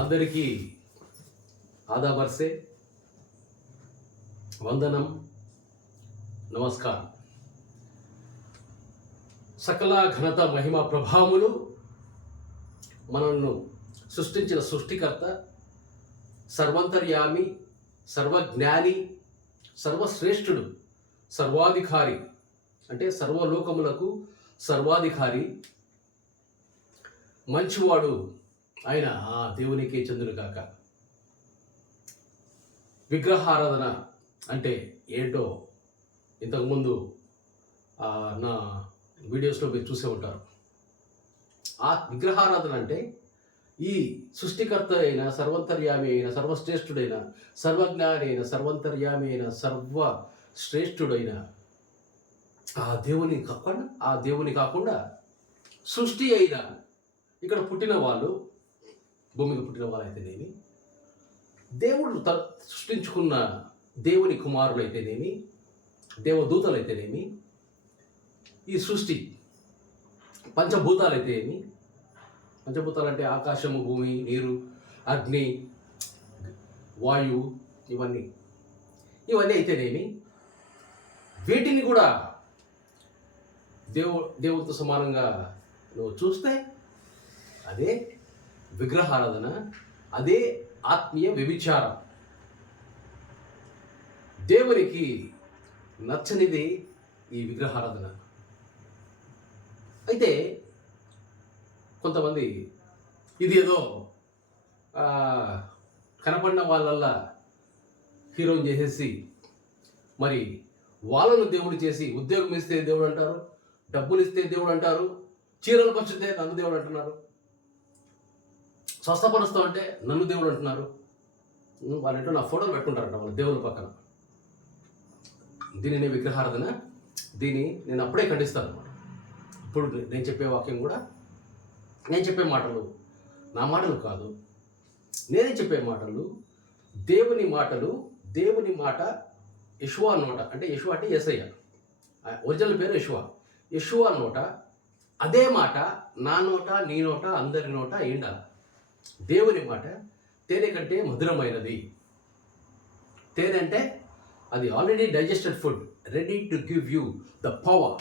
అందరికీ ఆదాబర్సే, వందనం, నమస్కారం. సకల ఘనత మహిమ ప్రభావములు మనల్ని సృష్టించిన సృష్టికర్త, సర్వంతర్యామి, సర్వజ్ఞాని, సర్వశ్రేష్ఠుడు, సర్వాధికారి, అంటే సర్వలోకములకు సర్వాధికారి, మంచివాడు ఆయన ఆ దేవునికి చెందును గాక. విగ్రహారాధన అంటే ఏంటో ఇంతకుముందు నా వీడియోస్లో మీరు చూసే ఉంటారు. ఆ విగ్రహారాధన అంటే ఈ సృష్టికర్త అయిన, సర్వంతర్యామి అయిన, సర్వశ్రేష్ఠుడైన, సర్వజ్ఞాని అయిన, సర్వంతర్యామి అయిన, సర్వశ్రేష్ఠుడైన ఆ దేవుని కాకుండా సృష్టి అయిన, ఇక్కడ పుట్టిన వాళ్ళు, భూమికి పుట్టిన వాళ్ళైతేనేమి, దేవుడు సృష్టించుకున్న దేవుని కుమారులైతేనేమి, దేవదూతలైతేనేమి, ఈ సృష్టి పంచభూతాలైతేనేమి, పంచభూతాలంటే ఆకాశము, భూమి, నీరు, అగ్ని, వాయువు, ఇవన్నీ అయితేనేమి, వీటిని కూడా దేవుడితో సమానంగా నువ్వు చూస్తే అదే విగ్రహారాధన, అదే ఆత్మీయ వ్యభిచారం. దేవునికి నచ్చనిది ఈ విగ్రహారాధన. అయితే కొంతమంది ఇది ఏదో కనపడిన వాళ్ళల్లా హీరోని చేసేసి మరి వాళ్ళను దేవుడు చేసి, ఉద్యోగం ఇస్తే దేవుడు అంటారు, డబ్బులు ఇస్తే దేవుడు అంటారు, చీరలు పంచితే నన్ను దేవుడు అంటున్నారు, స్వస్థపరుస్తూ అంటే నన్ను దేవుడు అంటున్నారు. వాళ్ళంటూ నా ఫోటోలు పెట్టుకుంటారంట వాళ్ళ దేవుల పక్కన. దీనిని విగ్రహారాధన, దీన్ని నేను అప్పుడే ఖండిస్తాను అన్నమాట. ఇప్పుడు నేను చెప్పే వాక్యం కూడా, నేను చెప్పే మాటలు నా మాటలు కాదు, నేనే చెప్పే మాటలు దేవుని మాటలు. దేవుని మాట యెషువా నోట, అంటే యెషువా అంటే యేసయ్య, ఒరిజినల్ పేరు యెషువా నోట అదే మాట నా నోట, నీ నోట, అందరి నోట ఏండాలి. దేవుని మాట తేనె కంటే మధురమైనది. తేనె అంటే అది already digested food, ready to give you the power,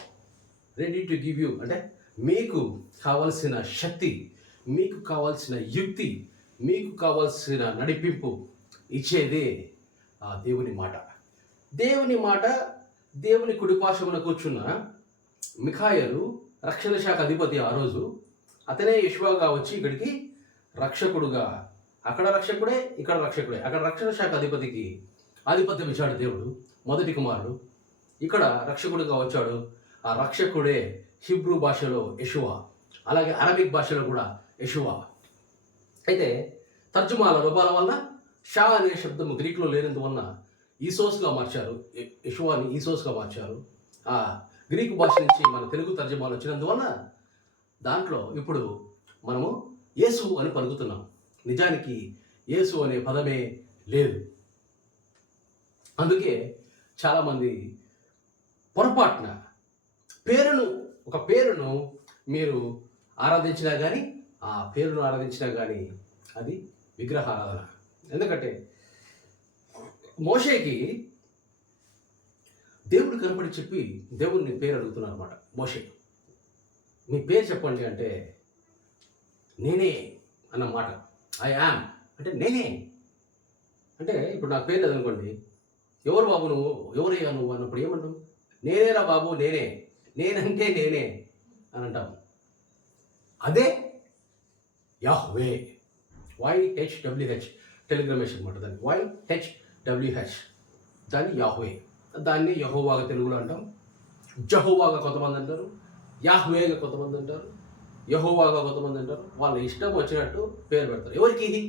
ready to give you అంటే మీకు కావలసిన శక్తి, మీకు కావాల్సిన యుక్తి, మీకు కావాల్సిన నడిపింపు ఇచ్చేదే ఆ దేవుని మాట. దేవుని మాట. దేవుని కుడిపార్శ్వమున కూర్చున్న మిఖాయేలు రక్షణ శాఖ అధిపతి. ఆ రోజు అతనే యెషువాగా వచ్చి ఇక్కడికి రక్షకుడుగా, అక్కడ రక్షకుడే, ఇక్కడ రక్షకుడే. అక్కడ రక్షణ శాఖ అధిపతికి ఆధిపత్యం ఇచ్చాడు దేవుడు, మొదటి కుమారుడు. ఇక్కడ రక్షకుడుగా వచ్చాడు. ఆ రక్షకుడే హిబ్రూ భాషలో యెషువా, అలాగే అరబిక్ భాషలో కూడా యెషువా. అయితే తర్జుమాల రూపాల వల్ల షా అనే శబ్దం గ్రీకులో లేనందువలన ఈసోస్గా మార్చారు, యెషువాని ఈసోస్గా మార్చారు. ఆ గ్రీకు భాష నుంచి మన తెలుగు తర్జుమాలు వచ్చినందువలన దాంట్లో ఇప్పుడు మనము యేసు అని పలుకుతున్నాం. నిజానికి యేసు అనే పదమే లేదు. అందుకే చాలామంది పొరపాటున ఒక పేరును మీరు ఆరాధించినా కానీ, ఆ పేరును ఆరాధించినా కానీ అది విగ్రహారాధన. ఎందుకంటే మోషేకి దేవుడు కనపడి చెప్పి దేవుడిని పేరు అడుగుతున్నారు అన్నమాట. మోషే, మీ పేరు చెప్పండి అంటే నేనే అన్న మాట. ఐ యామ్ అంటే నేనే. అంటే ఇప్పుడు నాకు పేరు లేదనుకోండి, ఎవరు బాబు నువ్వు, ఎవరయ్యా నువ్వు అన్నప్పుడు ఏమంటాం? నేనేరా బాబు, నేనంటే నేనే అని అంటాం. అదే యాహ్వే, YHWH, టెలిగ్రామేషన్ అనమాట. దాన్ని YHWH, దాన్ని యాహ్వే, దాన్ని యెహోవాగా తెలుగులో అంటాం. జెహోవాగా కొంతమంది అంటారు, యాహ్వేగా కొంతమంది అంటారు, యెహోవాగా కొంతమంది అంటారు. వాళ్ళ ఇష్టం వచ్చినట్టు పేరు పెడతారు. ఎవరికి ఇది?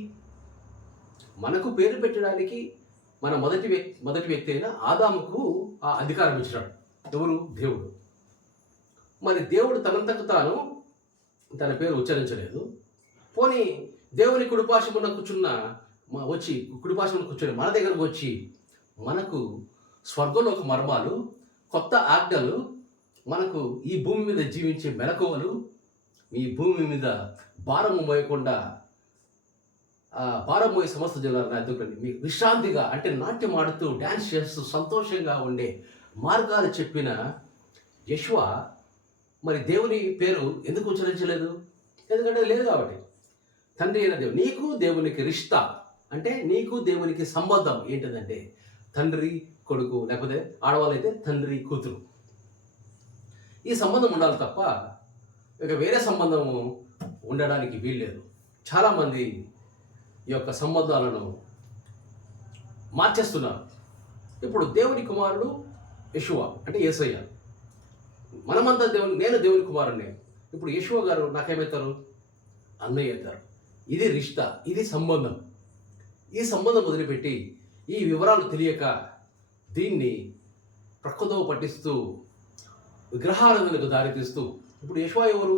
మనకు పేరు పెట్టడానికి మన మొదటి వ్యక్తి అయిన ఆదాముకు ఆ అధికారం ఇచ్చినాడు. ఎవరు? దేవుడు. మరి దేవుడు తనంతకు తాను తన పేరు ఉచ్చరించలేదు. పోనీ దేవుని కుడిపార్శ్వమున కూర్చున్న మన దగ్గరకు వచ్చి మనకు స్వర్గలోక మర్మాలు, కొత్త ఆజ్ఞలు, మనకు ఈ భూమి మీద జీవించే మెలకువలు, ఈ భూమి మీద భారము మోయకుండా భారం మోయి సమస్త జిల్లాల నాయకులని మీకు విశ్రాంతిగా అంటే నాట్యం ఆడుతూ డ్యాన్స్ చేస్తూ సంతోషంగా ఉండే మార్గాలు చెప్పిన యెషూవ మరి దేవుని పేరు ఎందుకు ఉచ్చరించలేదు? ఎందుకంటే లేదు కాబట్టి. తండ్రి అయిన దేవుడు, నీకు దేవునికి రిష్తా అంటే నీకు దేవునికి సంబంధం ఏంటిదంటే తండ్రి కొడుకు, లేకపోతే ఆడవాళ్ళైతే తండ్రి కూతురు. ఈ సంబంధం ఉండాలి తప్ప ఇక వేరే సంబంధం ఉండడానికి వీల్లేదు. చాలామంది ఈ యొక్క సంబంధాలను మార్చేస్తున్నారు. ఇప్పుడు దేవుని కుమారుడు యెషూవ అంటే యేసయ్య, మనమంతా నేను దేవుని కుమారుడిని. ఇప్పుడు యెషూవ గారు నాకేమవుతారు? అన్నయ్య అవుతారు. ఇది రిష్తా, ఇది సంబంధం. ఈ సంబంధం వదిలిపెట్టి ఈ వివరాలు తెలియక దీన్ని ప్రక్కదో పట్టిస్తూ విగ్రహారాధనకు దారితీస్తూ, ఇప్పుడు యెషూవ ఎవరు?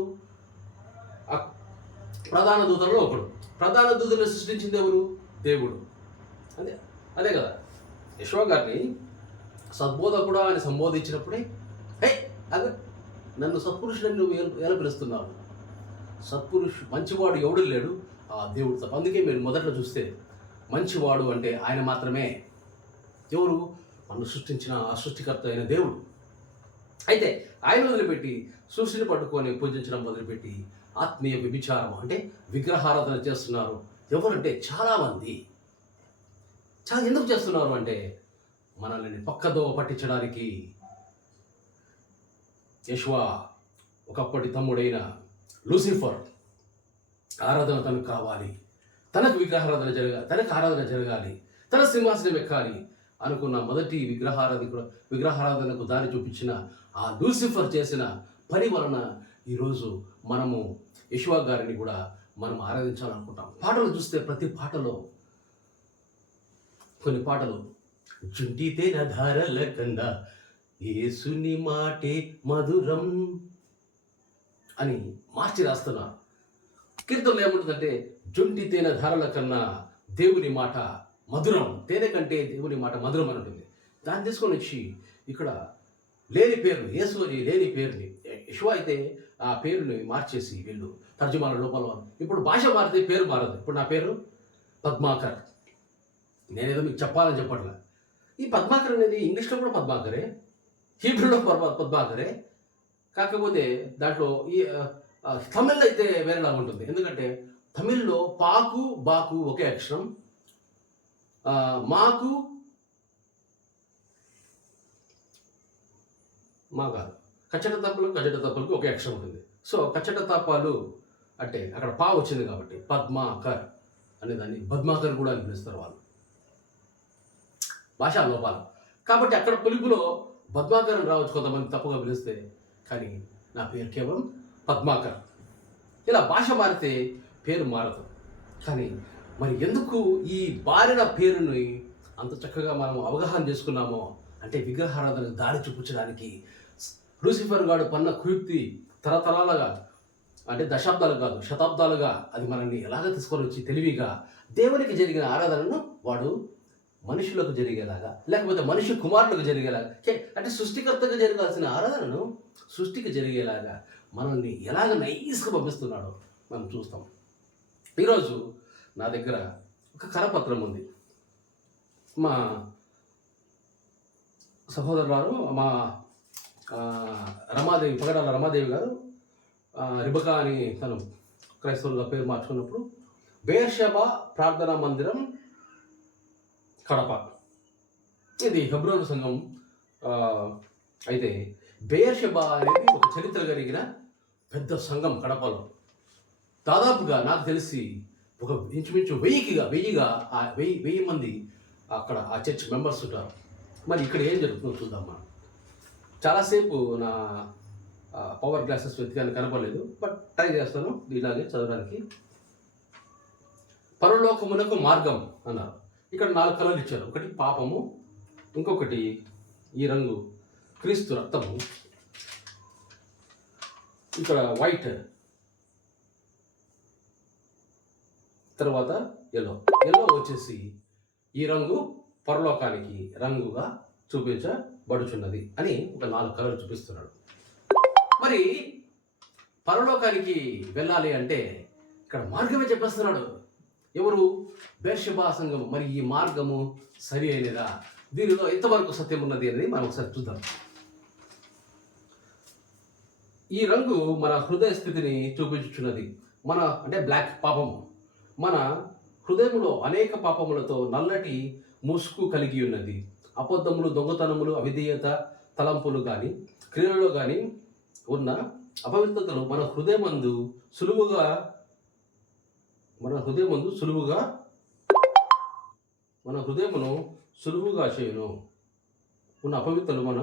ప్రధాన దూతలలో ఒకడు. ప్రధాన దూతలను సృష్టించింది ఎవరు? దేవుడు. అదే కదా. యెషూవ గారిని సద్బోధకుడా అని సంబోధించినప్పుడే అదే నన్ను సత్పురుషుడని నువ్వు ఎలా పిలుస్తున్నావు? మంచివాడు ఎవడు లేడు, ఆ దేవుడు తప్ప. అందుకే మీరు మొదట్లో చూస్తే మంచివాడు అంటే ఆయన మాత్రమే. ఎవరు? మనం సృష్టించిన ఆ సృష్టికర్త అయిన దేవుడు. అయితే ఆయన వదిలిపెట్టి సృష్టిని పట్టుకొని పూజించడం మొదలుపెట్టి ఆత్మీయ వ్యభిచారం అంటే విగ్రహారాధన చేస్తున్నారు. ఎవరంటే చాలామంది. ఎందుకు చేస్తున్నారు అంటే మనల్ని పక్కదో పట్టించడానికి. యెషూవ ఒకప్పటి తమ్ముడైన లూసిఫర్ ఆరాధన తనకు కావాలి, తనకు తనకు ఆరాధన జరగాలి, తన సింహాసనం ఎక్కాలి అనుకున్న మొదటి విగ్రహారాధనకు దారి చూపించిన ఆ లూసిఫర్ చేసిన పని వలన ఈరోజు మనము యెషూవ గారిని కూడా మనం ఆరాధించాలనుకుంటాం. పాటలు చూస్తే ప్రతి పాటలో కొన్ని పాటలు జుంటితేన ధారల కన్నా యేసుని మాటే మధురం అని మార్చి రాస్తున్నారు. కీర్తనలు ఏముంటుందంటే జుంటి తేనె ధారల కన్నా దేవుని మాట మధురం, తేనె కంటే దేవుని మాట మధురం అని ఉంటుంది. దాన్ని తీసుకొని వచ్చి ఇక్కడ లేని పేరు, యేసు అని లేని పేరుని, యెషూవ అయితే ఆ పేరుని మార్చేసి వీళ్ళు తర్జుమాల లోపల. ఇప్పుడు భాష మారితే పేరు మారదు. ఇప్పుడు నా పేరు పద్మాకర్. నేనేదో మీకు చెప్పాలని చెప్పట్లే. ఈ పద్మాకర్ అనేది ఇంగ్లీష్లో కూడా పద్మాకరే, హీబ్రూలో పద్మాకరే. కాకపోతే దాంట్లో ఈ తమిళ్లో అయితే వేరేలాగా ఉంటుంది. ఎందుకంటే తమిళ్లో పాకు బాకు ఒకే అక్షరం, మాకు మా కాదు, కచ్చట తప్పులకు ఒకే అక్షరం ఉంటుంది. సో కచ్చట తప్పాలు అంటే అక్కడ పా వచ్చింది కాబట్టి పద్మాకర్ అనేదాన్ని పద్మాకర్ కూడా అని పిలుస్తారు వాళ్ళు, భాషా లోపాలు. కాబట్టి అక్కడ పొలుగులో పద్మాకర్ రావచ్చు కొంతమంది తప్పుగా పిలిస్తే, కానీ నా పేరు కేవలం పద్మాకర్. ఇలా భాష మారితే పేరు మారదు. కానీ మరి ఎందుకు ఈ మారిన పేరుని అంత చక్కగా మనం అవగాహన చేసుకున్నామో అంటే విగ్రహారాధనకు దారి చూపించడానికి లూసిఫర్ గాడు పన్న కుయుక్తి తరతరాలుగా అంటే దశాబ్దాలు కాదు శతాబ్దాలుగా అది మనల్ని ఎలాగ తీసుకొని వచ్చి తెలివిగా దేవునికి జరిగిన ఆరాధనను వాడు మనుషులకు జరిగేలాగా, లేకపోతే మనిషి కుమారులకు జరిగేలాగా, అంటే సృష్టికర్తగా జరగాల్సిన ఆరాధనను సృష్టికి జరిగేలాగా మనల్ని ఎలాగ నైస్గా పంపిస్తున్నాడో మనం చూస్తాం. ఈరోజు నా దగ్గర ఒక కరపత్రం ఉంది. మా సహోదరులారు, మా రమాదేవి, పగడాల రమాదేవి గారు, రిబకా అని తను క్రైస్తవులుగా పేరు మార్చుకున్నప్పుడు బెయేర్షెబా ప్రార్థనా మందిరం కడప, ఇది హెబ్రోను సంఘం. అయితే బెయేర్షెబా అనేది ఒక చరిత్ర కలిగిన పెద్ద సంఘం కడపలో. దాదాపుగా నాకు తెలిసి ఒక ఇంచుమించు వెయ్యి మంది అక్కడ ఆ చర్చ్ మెంబర్స్ ఉంటారు. మరి ఇక్కడ ఏం జరుగుతుందో చూద్దాం మనం. చాలాసేపు నా పవర్ గ్లాసెస్ వెతికాను, కనపడలేదు. బట్ ట్రై చేస్తాను ఇలాగే చదవడానికి. పరలోకమునకు మార్గం అన్నారు. ఇక్కడ 4 కలర్లు ఇచ్చారు. ఒకటి పాపము, ఇంకొకటి ఈ రంగు క్రీస్తు రక్తము, ఇక్కడ వైట్, తర్వాత ఎల్లో వచ్చేసి ఈ రంగు పరలోకానికి రంగుగా చూపించబడుచున్నది అని ఒక 4 కలర్లు చూపిస్తున్నాడు. మరి పరలోకానికి వెళ్ళాలి అంటే ఇక్కడ మార్గమే చెప్పేస్తున్నాడు. ఎవరు? బెర్షెబా సంఘము. మరి ఈ మార్గము సరి అయినదా? దీనిలో ఎంతవరకు సత్యం ఉన్నది అనేది మనం ఒకసారి చూద్దాం. ఈ రంగు మన హృదయ స్థితిని చూపించుచున్నది. మన అంటే బ్లాక్ పాపము మన హృదయములో అనేక పాపములతో నల్లటి ముసుగు కలిగి ఉన్నది. అబద్ధములు, దొంగతనములు, అవిధేయత తలంపులు కానీ క్రియలలో కానీ ఉన్న అపవిత్రతలు మన హృదయమందు సులువుగా మన హృదయమును సులువుగా చేయను. ఉన్న అపవిత్రలు మన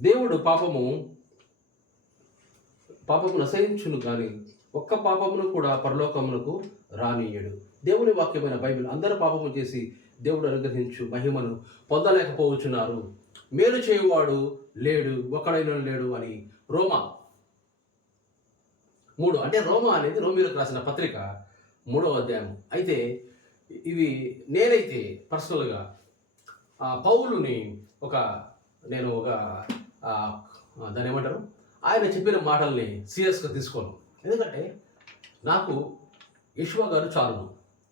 దేవుడు పాపమును అసహించును కానీ ఒక్క పాపమును కూడా పరలోకమునకు రానీయడు. దేవుని వాక్యమైన బైబిల్ అందరూ పాపము చేసి దేవుడు అనుగ్రహించు మహిమను పొందలేకపోవచ్చున్నారు. మేలు చేయువాడు లేడు, ఒక్కడైనా లేడు అని రోమా 3 అంటే రోమా అనేది రోమిలకు రాసిన పత్రిక 3వ అధ్యాయం. అయితే ఇది నేనైతే పర్సనల్గా పౌలుని నేను దాన్ని ఏమంటారు, ఆయన చెప్పిన మాటల్ని సీరియస్గా తీసుకోను. ఎందుకంటే నాకు యెషువా గారు చాలును,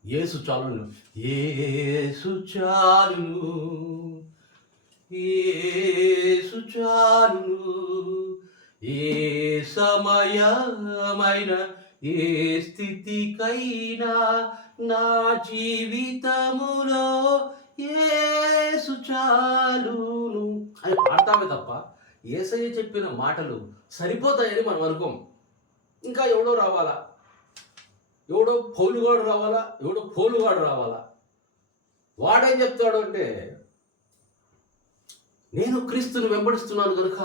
యేసు చాలును, యేసు చాలును, యేసు చాలును, ఏ సమయమైన ఏ స్థితికైనా నా జీవితములో యేసు చాలును అని పాడతామే తప్ప యేసయ్య చెప్పిన మాటలు సరిపోతాయని మనం అనుకోం. ఇంకా ఎవడో రావాలా, ఎవడో పోలుగాడు రావాలా. వాడేం చెప్తాడు అంటే, నేను క్రీస్తుని వెంబడిస్తున్నాను కనుక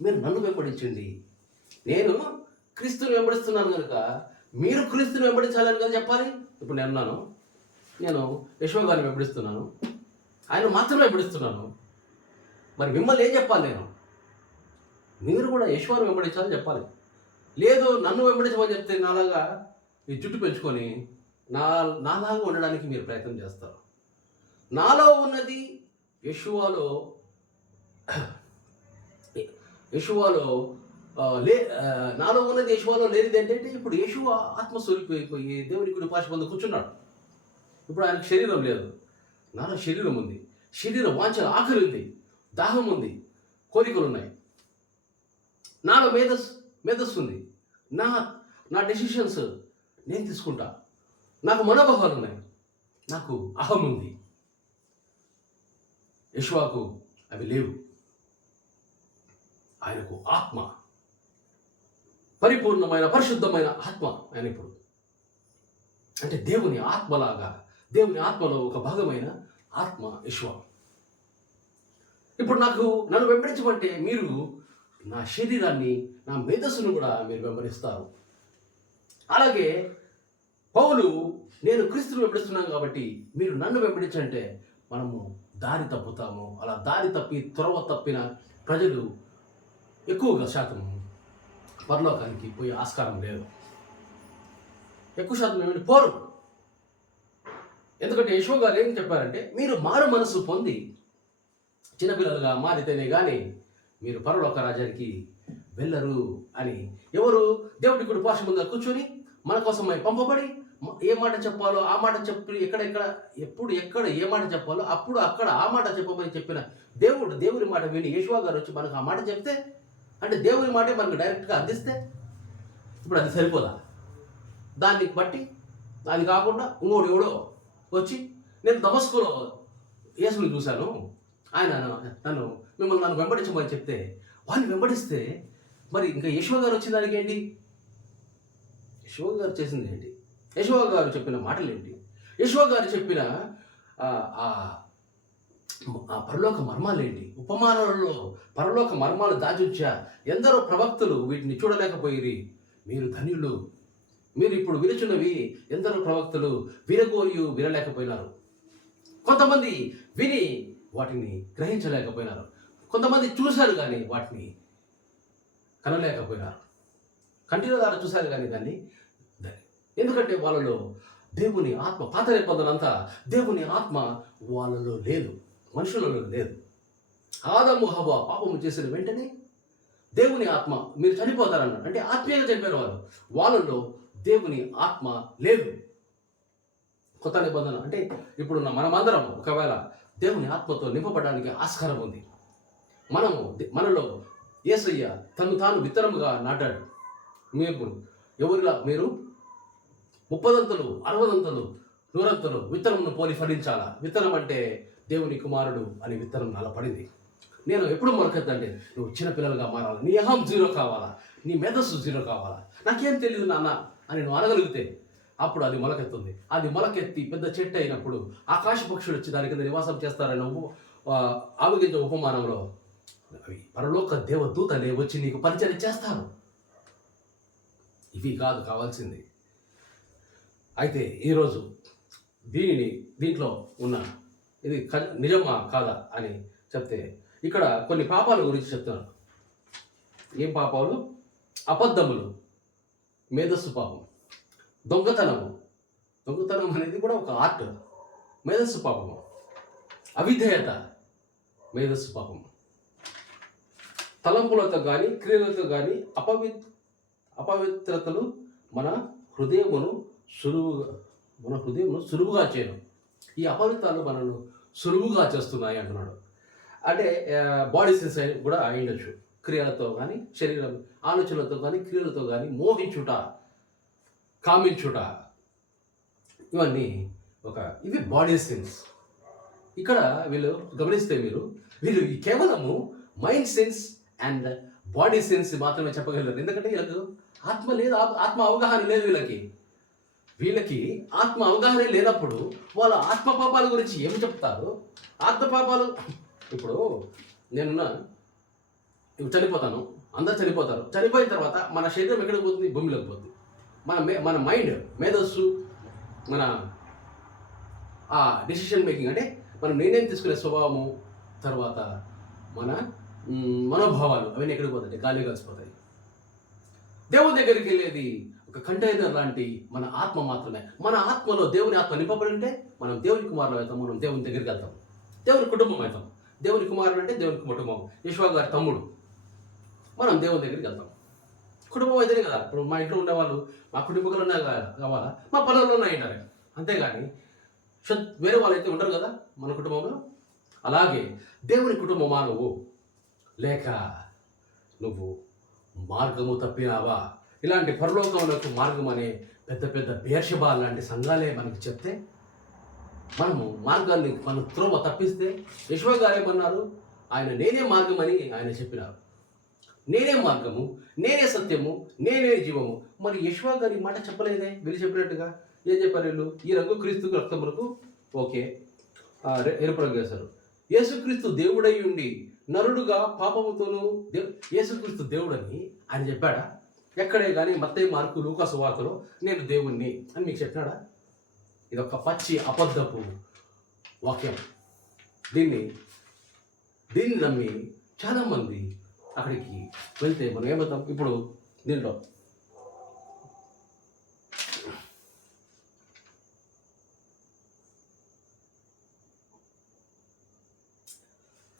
మీరు నన్ను వెంబడించండి, నేను క్రీస్తుని వెంబడిస్తున్నాను కనుక మీరు క్రీస్తుని వెంబడించాలని కదా చెప్పాలి. ఇప్పుడు నేను యెషువా గారిని వెంబడిస్తున్నాను, ఆయన మాత్రమే వెంబడిస్తున్నాను. మరి మిమ్మల్ని ఏం చెప్పాలి? మీరు కూడా యెషువాను వెంబడించాలని చెప్పాలి. లేదు నన్ను వెంబడించమని చెప్తే నాలాగా ఈ జుట్టు పెంచుకొని నాలాగా ఉండడానికి మీరు ప్రయత్నం చేస్తారు. నాలో ఉన్నది యెషువాలో నాలో ఉన్నది యెషువాలో లేనిది ఏంటంటే, ఇప్పుడు యెషువా ఆత్మస్వరూపి దేవుని కుడి పార్శ్వ పొంది కూర్చున్నాడు. ఇప్పుడు ఆయనకు శరీరం లేదు, నాలో శరీరం ఉంది. శరీర వాంఛల ఆకలి ఉంది, దాహం ఉంది, కోరికలు ఉన్నాయి. నాలో మేధస్సు ఉంది. నా డెసిషన్స్ నేను తీసుకుంటా. నాకు మనోభావాలు ఉన్నాయి, నాకు అహం ఉంది. యెషువాకు అవి లేవు. ఆయనకు ఆత్మ, పరిపూర్ణమైన పరిశుద్ధమైన ఆత్మ. ఆయన ఇప్పుడు అంటే దేవుని ఆత్మలాగా, దేవుని ఆత్మలో ఒక భాగమైన ఆత్మ యెషువా. ఇప్పుడు నన్ను వెంబడించమంటే మీరు నా శరీరాన్ని, నా మేధస్సును కూడా మీరు వెంబడిస్తారు. అలాగే పౌలు, నేను క్రీస్తుని వెంబడిస్తున్నాను కాబట్టి మీరు నన్ను వెంబడించంటే మనము దారి తప్పుతాము. అలా దారి తప్పి త్రోవ తప్పిన ప్రజలు ఎక్కువగా శాతం పరలోకానికి పోయే ఆస్కారం లేదు. ఎక్కువ శాతం ఏమిటి పోరు. ఎందుకంటే యెషువా గారు ఏం చెప్పారంటే, మీరు మారు మనసు పొంది చిన్నపిల్లలుగా మారితేనే కానీ మీరు పరలోక రాజ్యానికి వెళ్ళరు అని. ఎవరు? దేవుడి కుడి పార్శ్వ ముందర కూర్చొని మన కోసం పంపబడి ఏ మాట చెప్పాలో ఆ మాట చెప్పి ఎక్కడ ఏ మాట చెప్పాలో అప్పుడు అక్కడ ఆ మాట చెప్పమని చెప్పిన దేవుని మాట విని యెషువా గారు వచ్చి మనకు ఆ మాట చెప్తే, అంటే దేవుని మాటే మనకు డైరెక్ట్గా అందిస్తే ఇప్పుడు అది సరిపోదా? దాన్ని బట్టి అది కాకుండా ఇంకోటి ఎవడో వచ్చి, నేను దమస్కులో యేసుని చూశాను, ఆయన నన్ను వెంబడించమని చెప్తే వాడిని వెంబడిస్తే మరి ఇంకా యెషువా గారు వచ్చిన దానికి ఏంటి? యెషువా గారు చేసింది ఏంటి? యెషువా గారు చెప్పిన మాటలు ఏంటి? యెషువా గారు చెప్పిన పరలోక మర్మాలు ఏంటి? ఉపమానాలలో పరలోక మర్మాలు దాచుంచా ఎందరో ప్రవక్తలు వీటిని చూడలేకపోయిరి. మీరు ధన్యులు, మీరు ఇప్పుడు వినుచున్నవి ఎందరో ప్రవక్తలు వినలేకపోయినారు. కొంతమంది విని వాటిని గ్రహించలేకపోయినారు, కొంతమంది చూశారు కానీ వాటిని కనలేకపోయినారు. కంటిలో ద్వారా చూశారు కానీ దాన్ని, ఎందుకంటే వాళ్ళలో దేవుని ఆత్మ, పాత నిబంధనంతా దేవుని ఆత్మ వాళ్ళలో లేదు, మనుషులలో లేదు. ఆదాము హవ్వ పాపము చేసిన వెంటనే దేవుని ఆత్మ, మీరు చనిపోతారన్నారు అంటే ఆత్మీయంగా చనిపోయిన వాళ్ళలో దేవుని ఆత్మ లేదు. కొత్త నిబంధన అంటే ఇప్పుడు మనమందరం ఒకవేళ దేవుని ఆత్మతో నింపబడడానికి ఆస్కారం ఉంది. మనలో యేసయ్య తను తాను విత్తనముగా నాటాడు. మీరు 30 60 100 విత్తనమును పోలి ఫలించాలా. విత్తనం అంటే దేవుని కుమారుడు అనే విత్తనం అలా పడింది. నేను ఎప్పుడు మొలకెత్తంటే నువ్వు చిన్నపిల్లలుగా మారాలి, నీ అహం 0 కావాలా, నీ మేధస్సు 0 కావాలా, నాకేం తెలియదు నాన్న అని నువ్వు అనగలిగితే అప్పుడు అది మొలకెత్తుంది. అది మొలకెత్తి పెద్ద చెట్టు అయినప్పుడు ఆకాశ పక్షులు వచ్చి దాని కింద నివాసం చేస్తారని ఆవగించే ఉపమానంలో అవి పరలోక దేవదూతలే వచ్చి నీకు పరిచయం చేస్తారు. ఇవి కాదు కావాల్సింది. అయితే ఈరోజు దీంట్లో ఉన్న ఇది నిజమా కాదా అని చెప్తే ఇక్కడ కొన్ని పాపాల గురించి చెప్తున్నాను. ఏం పాపాలు? అబద్ధములు, మేధస్సు పాపం, దొంగతనం అనేది కూడా ఒక ఆర్ట్, మేధస్సు పాపము, అవిధేయత, మేధస్సు పాపము, తలంపులతో కానీ క్రియలతో కానీ అపవిత్రతలు మన హృదయమును సులువుగా చేయడం. ఈ అపవిత్రాలు మనను సులువుగా చేస్తున్నాయి అంటున్నాడు. అంటే బాడీ సెన్స్ కూడా అయ్యుండొచ్చు. క్రియలతో కానీ శరీరం ఆలోచనలతో కానీ క్రియలతో కానీ మోహించుట, కామించుట, ఇవన్నీ ఇవి బాడీ సెన్స్. ఇక్కడ వీళ్ళు గమనిస్తే వీళ్ళు కేవలము mind sense and body sense మాత్రమే చెప్పగలరు. ఎందుకంటే వీళ్ళకు ఆత్మ లేదు, ఆత్మ అవగాహన లేదు. వీళ్ళకి ఆత్మ అవగాహన లేనప్పుడు వాళ్ళ ఆత్మ పాపాల గురించి ఏమి చెప్తారు? ఆత్మ పాపాలు ఇప్పుడు చనిపోతాను, అందరు చనిపోతారు. చనిపోయిన తర్వాత మన శరీరం ఎక్కడికి పోతుంది? భూమిలోకి పోతుంది. మన మైండ్, మేధస్సు, మన డెసిషన్ మేకింగ్ అంటే మనం నిర్ణయం తీసుకునే స్వభావము, తర్వాత మన మనోభావాలు అవన్నీ ఎక్కడికి పోతాయి? గాలి కలిసిపోతాయి. దేవుని దగ్గరికి వెళ్ళేది ఒక కంటైనర్ లాంటి మన ఆత్మ మాత్రమే. మన ఆత్మలో దేవుని ఆత్మ నింపబడి ఉంటే మనం దేవుని కుమారులు అవుతాం, మనం దేవుని దగ్గరికి వెళ్తాం, దేవుని కుటుంబం అవుతాం. దేవుని కుమారుడు అంటే దేవుని కుటుంబం. యెషువా గారి తమ్ముడు, మనం దేవుని దగ్గరికి వెళ్తాం. కుటుంబం అయితేనే కదా. ఇప్పుడు మా ఇంట్లో ఉండేవాళ్ళు మా కుటుంబకులు కావాలా, మా పనుల్లో ఉంటారు. అంతేగాని వేరే వాళ్ళు అయితే ఉండరు కదా మన కుటుంబంలో. అలాగే దేవుని కుటుంబమా నువ్వు, లేక నువ్వు మార్గము తప్పినావా? ఇలాంటి పరలోకములకు మార్గం అనే పెద్ద బేర్షెబా లాంటి సంఘాలే మనకి చెప్తే మనము మార్గాన్ని మన త్రోవ తప్పిస్తే, యెషువా గారు ఏమన్నారు? ఆయన నేనే మార్గం అని ఆయన చెప్పినారు. నేనే మార్గము, నేనే సత్యము, నేనే జీవము. మరి యెషువా గారి మాట చెప్పలేదే. వీళ్ళు చెప్పినట్టుగా ఏం చెప్పారు వీళ్ళు? ఈ రంగు క్రీస్తు రక్తములకు ఓకే ఎరుపు రంగు వేశారు. యేసుక్రీస్తు దేవుడై ఉండి నరుడుగా పాపముతోనూ యేసుక్రీస్తు దేవుడని ఆయన చెప్పాడా? ఎక్కడే కానీ మత్తయి, మార్కు, లూకా సువార్తలో నేను దేవుణ్ణి అని మీకు చెప్పినాడా? ఇదొక పచ్చి అబద్ధపు వాక్యం. దీన్ని నమ్మి చాలామంది అక్కడికి వెళ్తే మనం ఏమవుతాం? ఇప్పుడు దీంట్లో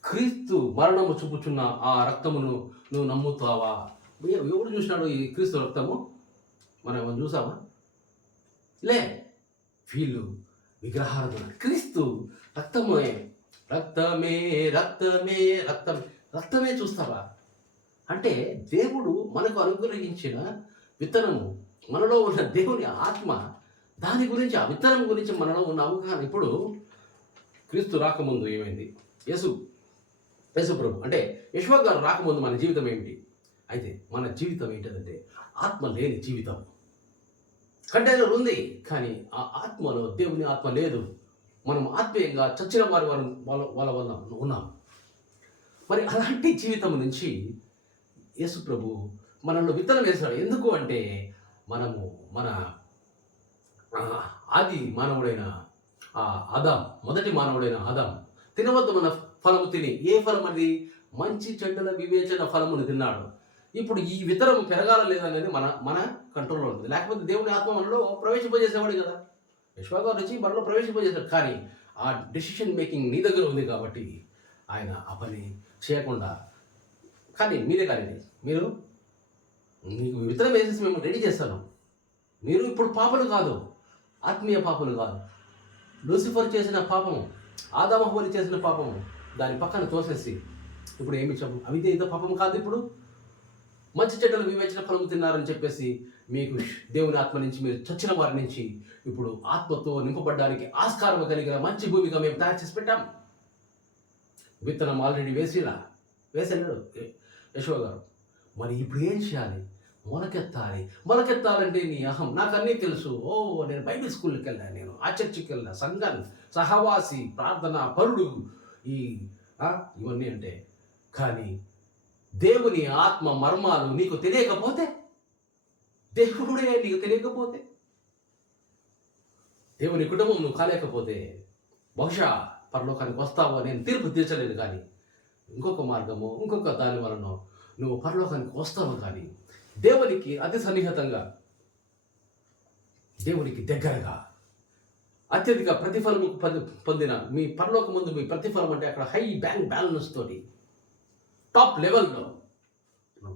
క్రీస్తు మరణము చూపుచున్న ఆ రక్తమును నువ్వు నమ్ముతావా? ఎవరు చూసినాడు ఈ క్రీస్తు రక్తము? మనం ఏమైనా చూసామా? లే. వీళ్ళు విగ్రహారాధన. క్రీస్తు రక్తమే రక్తమే రక్తమే రక్తం రక్తమే చూస్తావా? అంటే దేవుడు మనకు అనుగ్రహించిన విత్తనము, మనలో ఉన్న దేవుని ఆత్మ, దాని గురించి, ఆ విత్తనం గురించి మనలో ఉన్న అవగాహన. ఇప్పుడు క్రీస్తు రాకముందు ఏమైంది? యేసు ప్రభు అంటే యెషువా గారు రాకముందు మన జీవితం ఏమిటి? అయితే మన జీవితం ఏంటంటే ఆత్మ లేని జీవితం. కంటైనర్ ఉంది కానీ ఆ ఆత్మలో దేవుని ఆత్మ లేదు. మనం ఆత్మీయంగా చచ్చిన వారి వాళ్ళ వల్ల ఉన్నాం. మరి అలాంటి జీవితం నుంచి యేసు ప్రభు మనలో విత్తనం వేశాడు. ఎందుకు అంటే మనము మన ఆది మానవుడైన ఆదాం, మొదటి మానవుడైన ఆదాం తినవద్దు మన ఫలము తిని, ఏ ఫలం అది? మంచి చెడ్డల వివేచన ఫలమును తిన్నాడు. ఇప్పుడు ఈ విత్తనం పెరగాల లేదనేది మన కంట్రోల్లో ఉంటుంది. లేకపోతే దేవుని ఆత్మ మనలో ప్రవేశింపజేసేవాడు కదా. యెషువా గారు వచ్చి మనలో ప్రవేశింపజేశాడు. కానీ ఆ డెసిషన్ మేకింగ్ నీ దగ్గర ఉంది కాబట్టి ఆయన ఆ పని చేయకుండా. కానీ మీరే కానీ మీకు విత్తనం వేసేసి మేము రెడీ చేస్తాను. మీరు ఇప్పుడు పాపలు కాదు, ఆత్మీయ పాపలు కాదు, లూసిఫర్ చేసిన పాపము, ఆదాము హవ్వలు చేసిన పాపము దాని పక్కన తోసేసి ఇప్పుడు ఏమి చెప్పు, అవిధేయత పాపం కాదు. ఇప్పుడు మంచి చెడ్డలు వివేచన ఫలము తిన్నారని చెప్పేసి మీకు దేవుని ఆత్మ నుంచి మీరు చచ్చిన వారి నుంచి ఇప్పుడు ఆత్మతో నింపబడడానికి ఆస్కారం కలిగిన మంచి భూమిగా మేము తయారు చేసి పెట్టాం. విత్తనం ఆల్రెడీ వేసాడు యశోద గారు. మరి ఇప్పుడు ఏం చేయాలి? మొలకెత్తాలంటే నీ అహం, నాకు అన్నీ తెలుసు. నేను బైబిల్ స్కూల్కి వెళ్ళాను, నేను ఆ చర్చికి వెళ్ళా, సంఘం సహవాసి, ప్రార్థన పరుడు, ఇవన్నీ అంటే. కానీ దేవుని ఆత్మ మర్మాలు నీకు తెలియకపోతే, దేవుడే నీకు తెలియకపోతే, దేవుని కుటుంబం నువ్వు కాలేకపోతే బహుశా పరలోకానికి వస్తావో నేను తీర్పు తీర్చలేను. కానీ ఇంకొక మార్గమో ఇంకొక దాని వలన నువ్వు పరలోకానికి వస్తావు. కానీ దేవునికి అతి సన్నిహితంగా, దేవునికి దగ్గరగా, అత్యధిక ప్రతిఫలం పొందిన మీ పరలోక ముందు మీ ప్రతిఫలం అంటే అక్కడ హై బ్యాంక్ బ్యాలెన్స్ తోటి టాప్ లెవెల్లో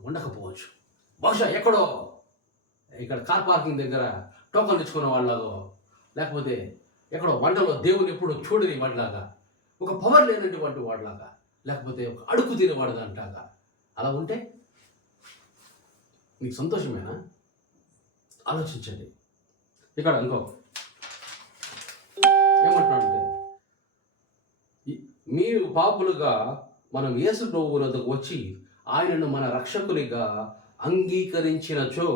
ఉండకపోవచ్చు. బహుశా ఎక్కడో ఇక్కడ కార్ పార్కింగ్ దగ్గర టోకన్ తెచ్చుకున్న వాళ్ళలాగో, లేకపోతే ఎక్కడో వంటలో దేవుని ఎప్పుడు చూడని వాడిలాగా, ఒక పవర్ లేనటువంటి వాడిలాగా, లేకపోతే ఒక అడుగు తినేవాడు అంటాగా అలా ఉంటే మీకు సంతోషమేనా? ఆలోచించండి. ఇక్కడ ఇంకో ఏమంటున్నాడంటే, మీరు పాపులుగా మనం యేసు ప్రభువు వద్దకు వచ్చి ఆయనను మన రక్షకునిగా అంగీకరించినచో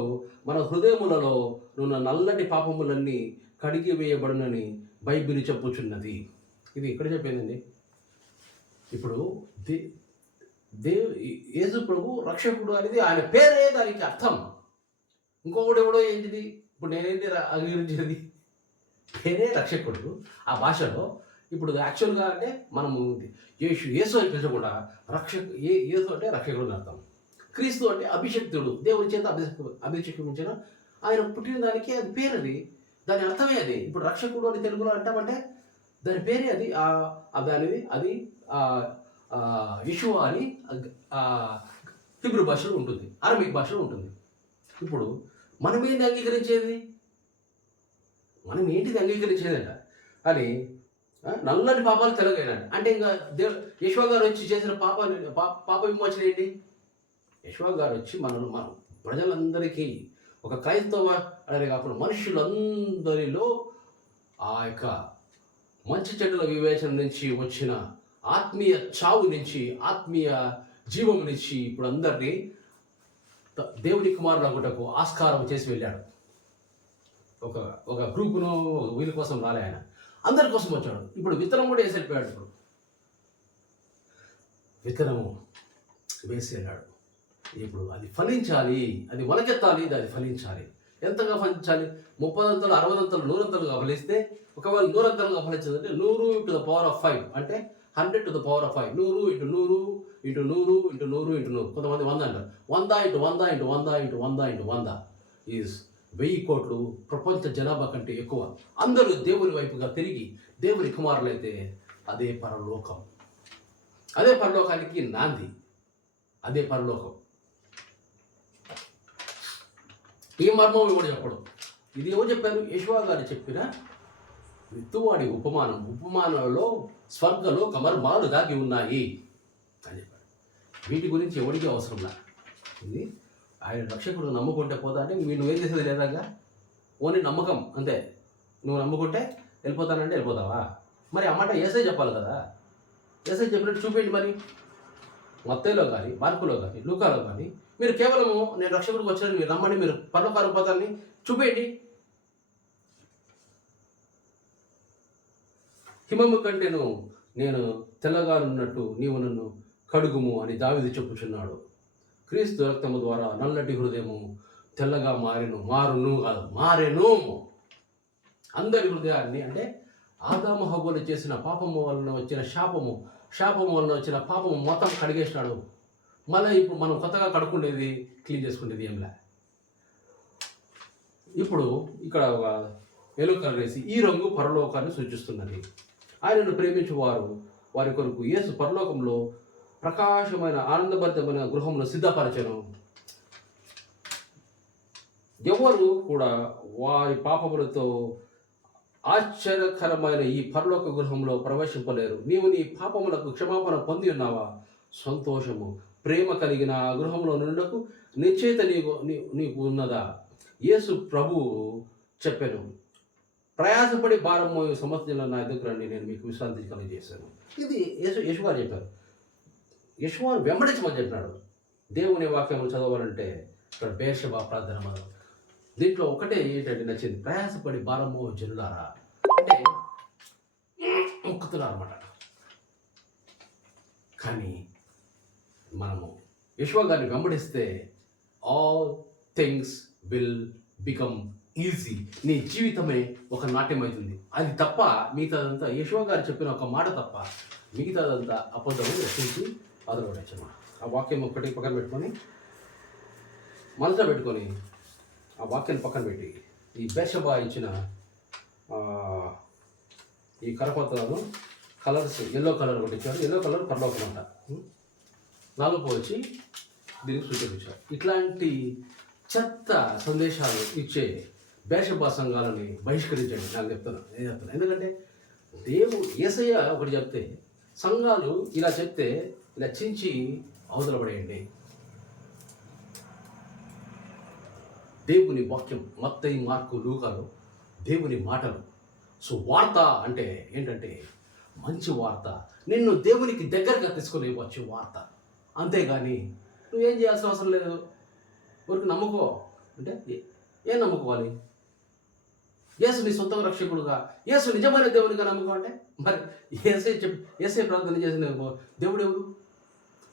మన హృదయములలో నున్న నల్లటి పాపములన్నీ కడిగి వేయబడునని బైబిల్ చెప్పుచున్నది. ఇది ఇక్కడ చెప్పిందండి. ఇప్పుడు యేసు ప్రభు రక్షకుడు అనేది ఆయన పేరే దానికి అర్థం. ఇంకొకటి ఎవడో ఏంటిది, ఇప్పుడు నేనేంటి అంగీకరించేది, పేరే రక్షకుడు ఆ భాషలో. ఇప్పుడు యాక్చువల్గా అంటే మనము యేసు అని పిలచకుండా యేసు అంటే రక్షకుడు అని అర్థం. క్రీస్తు అంటే అభిషక్తుడు, దేవుని చేత అభిషేకించిన ఆయన పుట్టిన దానికి అది పేరు, అది దాని అర్థమే అది. ఇప్పుడు రక్షకుడు అని తెలుగులో అంటామంటే దాని పేరే అది. దానిది అది యెషూవా అని హిబ్రూ భాషలో ఉంటుంది, అరబిక్ భాషలో ఉంటుంది. ఇప్పుడు మనం ఏంటి అంగీకరించేది, మనం ఏంటిది అంగీకరించేదంట అని నల్లటి పాపాలు తెలగైనాడు అంటే ఇంకా యెషూవా గారు వచ్చి చేసిన పాప విమోచన ఏంటి? యెషూవా గారు వచ్చి మనం ప్రజలందరికీ, ఒక క్రైస్తవ అనే కాకుండా మనుషులందరిలో ఆ యొక్క మంచి చెడ్డల వివేచన నుంచి వచ్చిన ఆత్మీయ చావు నుంచి, ఆత్మీయ జీవం నుంచి ఇప్పుడు అందరినీ దేవుని కుమారుడు అగుటకు ఆస్కారం చేసి వెళ్ళాడు. ఒక గ్రూపును వీళ్ళ కోసం రాలే, ఆయన అందరి కోసం వచ్చాడు. ఇప్పుడు విత్తనం కూడా వేసి వెళ్ళిపోయాడు. ఇప్పుడు విత్తనము వేసి వెళ్ళాడు. ఇప్పుడు అది ఫలించాలి, అది మొలకెత్తాలి, అది ఫలించాలి. ఎంతగా ఫలించాలి? 30 60 100 ఫలిస్తే, ఒకవేళ 100 ఫలించదంటే 100 × the power of 5 అంటే 100 × the power of 5, 100 × 100 × 100 × 100 × 100. కొంతమంది 100 అంటారు. 100 × 100 × 100 × 100 × 100 ఈజ్ 1000 కోట్లు, ప్రపంచ జనాభా కంటే ఎక్కువ. అందరూ దేవుని వైపుగా తిరిగి దేవుని కుమారులైతే అదే పరలోకం. అదే పరలోకానికి నాంది, అదే పరలోకం. ఈ మర్మం కూడా చెప్పడం, ఇది ఎవరు చెప్పారు? యెషూవా గారు చెప్పిన విత్తువాడి ఉపమానంలో స్వర్గలో కమర్మాలు దాగి ఉన్నాయి అని చెప్పాడు. వీటి గురించి ఎవరికి అవసరం లా. ఇది ఆయన రక్షకుడు నమ్ముకుంటే పోతా అంటే నువ్వేం చేసేది లేదాగా, ఓన్లీ నమ్మకం అంతే. నువ్వు నమ్ముకుంటే వెళ్ళిపోతానంటే వెళ్ళిపోతావా? మరి ఆ మాట యేసయ్య చెప్పాలి కదా. యేసయ్య చెప్పినట్టు చూపేయండి. మరి మత్తయిలో కానీ, మార్కులో కానీ, లూకాలో కానీ మీరు కేవలము నేను రక్షకుడికి వచ్చానని మీరు నమ్మండి, మీరు పరలోకానికి పోతారని చూపేయండి. హిమము కంటేను నేను తెల్లగా ఉన్నట్టు నీవు నన్ను కడుగుము అని దావీదు చెప్పుచున్నాడు. క్రీస్తు రక్తము ద్వారా నల్లటి హృదయము తెల్లగా మారెను. అందరి హృదయాన్ని, అంటే ఆదాము హవ్వలు చేసిన పాపము వలన వచ్చిన శాపము వలన వచ్చిన పాపము మొత్తం కడిగేసినాడు. మళ్ళీ ఇప్పుడు మనం కొత్తగా కడుక్కుండేది, క్లీన్ చేసుకునేది ఏంలే. ఇప్పుడు ఇక్కడ ఒక ఎల్లో కలర్ వేసి ఈ రంగు పరలోకాన్ని సూచిస్తున్నది. ఆయనను ప్రేమించు వారి కొరకు యేసు పరలోకంలో ప్రకాశమైన ఆనందభరితమైన గృహమును సిద్ధపరచను. ఎవరు కూడా వారి పాపములతో ఆశ్చర్యకరమైన ఈ పరలోక గృహంలో ప్రవేశింపలేరు. నీవు నీ పాపములకు క్షమాపణ పొంది ఉన్నావా? సంతోషము, ప్రేమ కలిగిన ఆ గృహంలో నుండకు నిశ్చయిత నీకు ఉన్నదా? యేసు ప్రభువు చెప్పాను, ప్రయాసపడి భారం మోయు సమస్యలు నా దగ్గర రండి, నేను మీకు విశ్రాంతి కలిగజేశాను. ఇది యేసు గారు చెప్పారు. యేసువారు వెంబడించమని చెప్పినాడు. దేవుని వాక్యము చదవాలంటే ఇక్కడ బేర్షెబా ప్రార్థన మనం దీంట్లో ఒకటే ఏంటంటే నచ్చింది, ప్రయాసపడి భారమో జనులారా అంటే మొక్కుతున్నారు అన్నమాట. కానీ మనము యేషువా గారిని వెంబడిస్తే all things will become easy. నీ జీవితమే ఒక నాట్యం అవుతుంది. అది తప్ప మిగతాదంతా యేషువా గారు చెప్పిన ఒక మాట తప్ప మిగతాదంతా అబద్ధము రచించి అదొకటి. ఆ వాక్యం ఒకటి పక్కన పెట్టుకొని మనసులో పెట్టుకొని ఆ వాక్యాన్ని పక్కన పెట్టి ఈ బేర్షెబా ఇచ్చిన ఈ కరపత్రాలు కలర్స్ ఎల్లో కలర్ ఒకటి ఇచ్చారు. ఎల్లో కలర్ పరలోకం అంట. నాలుగు వచ్చి దీనికి సూచించారు. ఇట్లాంటి చెత్త సందేశాలు ఇచ్చే బేర్షెబా సంఘాలని బహిష్కరించండి. నేను చెప్తాను. ఎందుకంటే యేసయ్య ఒకటి చెప్తే సంఘాలు ఇలా చెప్తే ఇలా చించి అవతల పడేయండి. దేవుని వాక్యం మత్తయి, మార్కు, లూకాలు దేవుని మాటలు. సో వార్త అంటే ఏంటంటే మంచి వార్త, నిన్ను దేవునికి దగ్గరగా తీసుకొని వచ్చే వార్త. అంతేగాని నువ్వేం చేయాల్సిన అవసరం లేదు. ఊరికి నమ్ముకో అంటే ఏం నమ్ముకోవాలి? యేసు నీ సొంత రక్షకుడుగా, యేసు నిజమైన దేవునిగా నమ్ముకో అంటే మరి ఏసే ప్రార్థన చేసిన దేవుడు ఎవరు?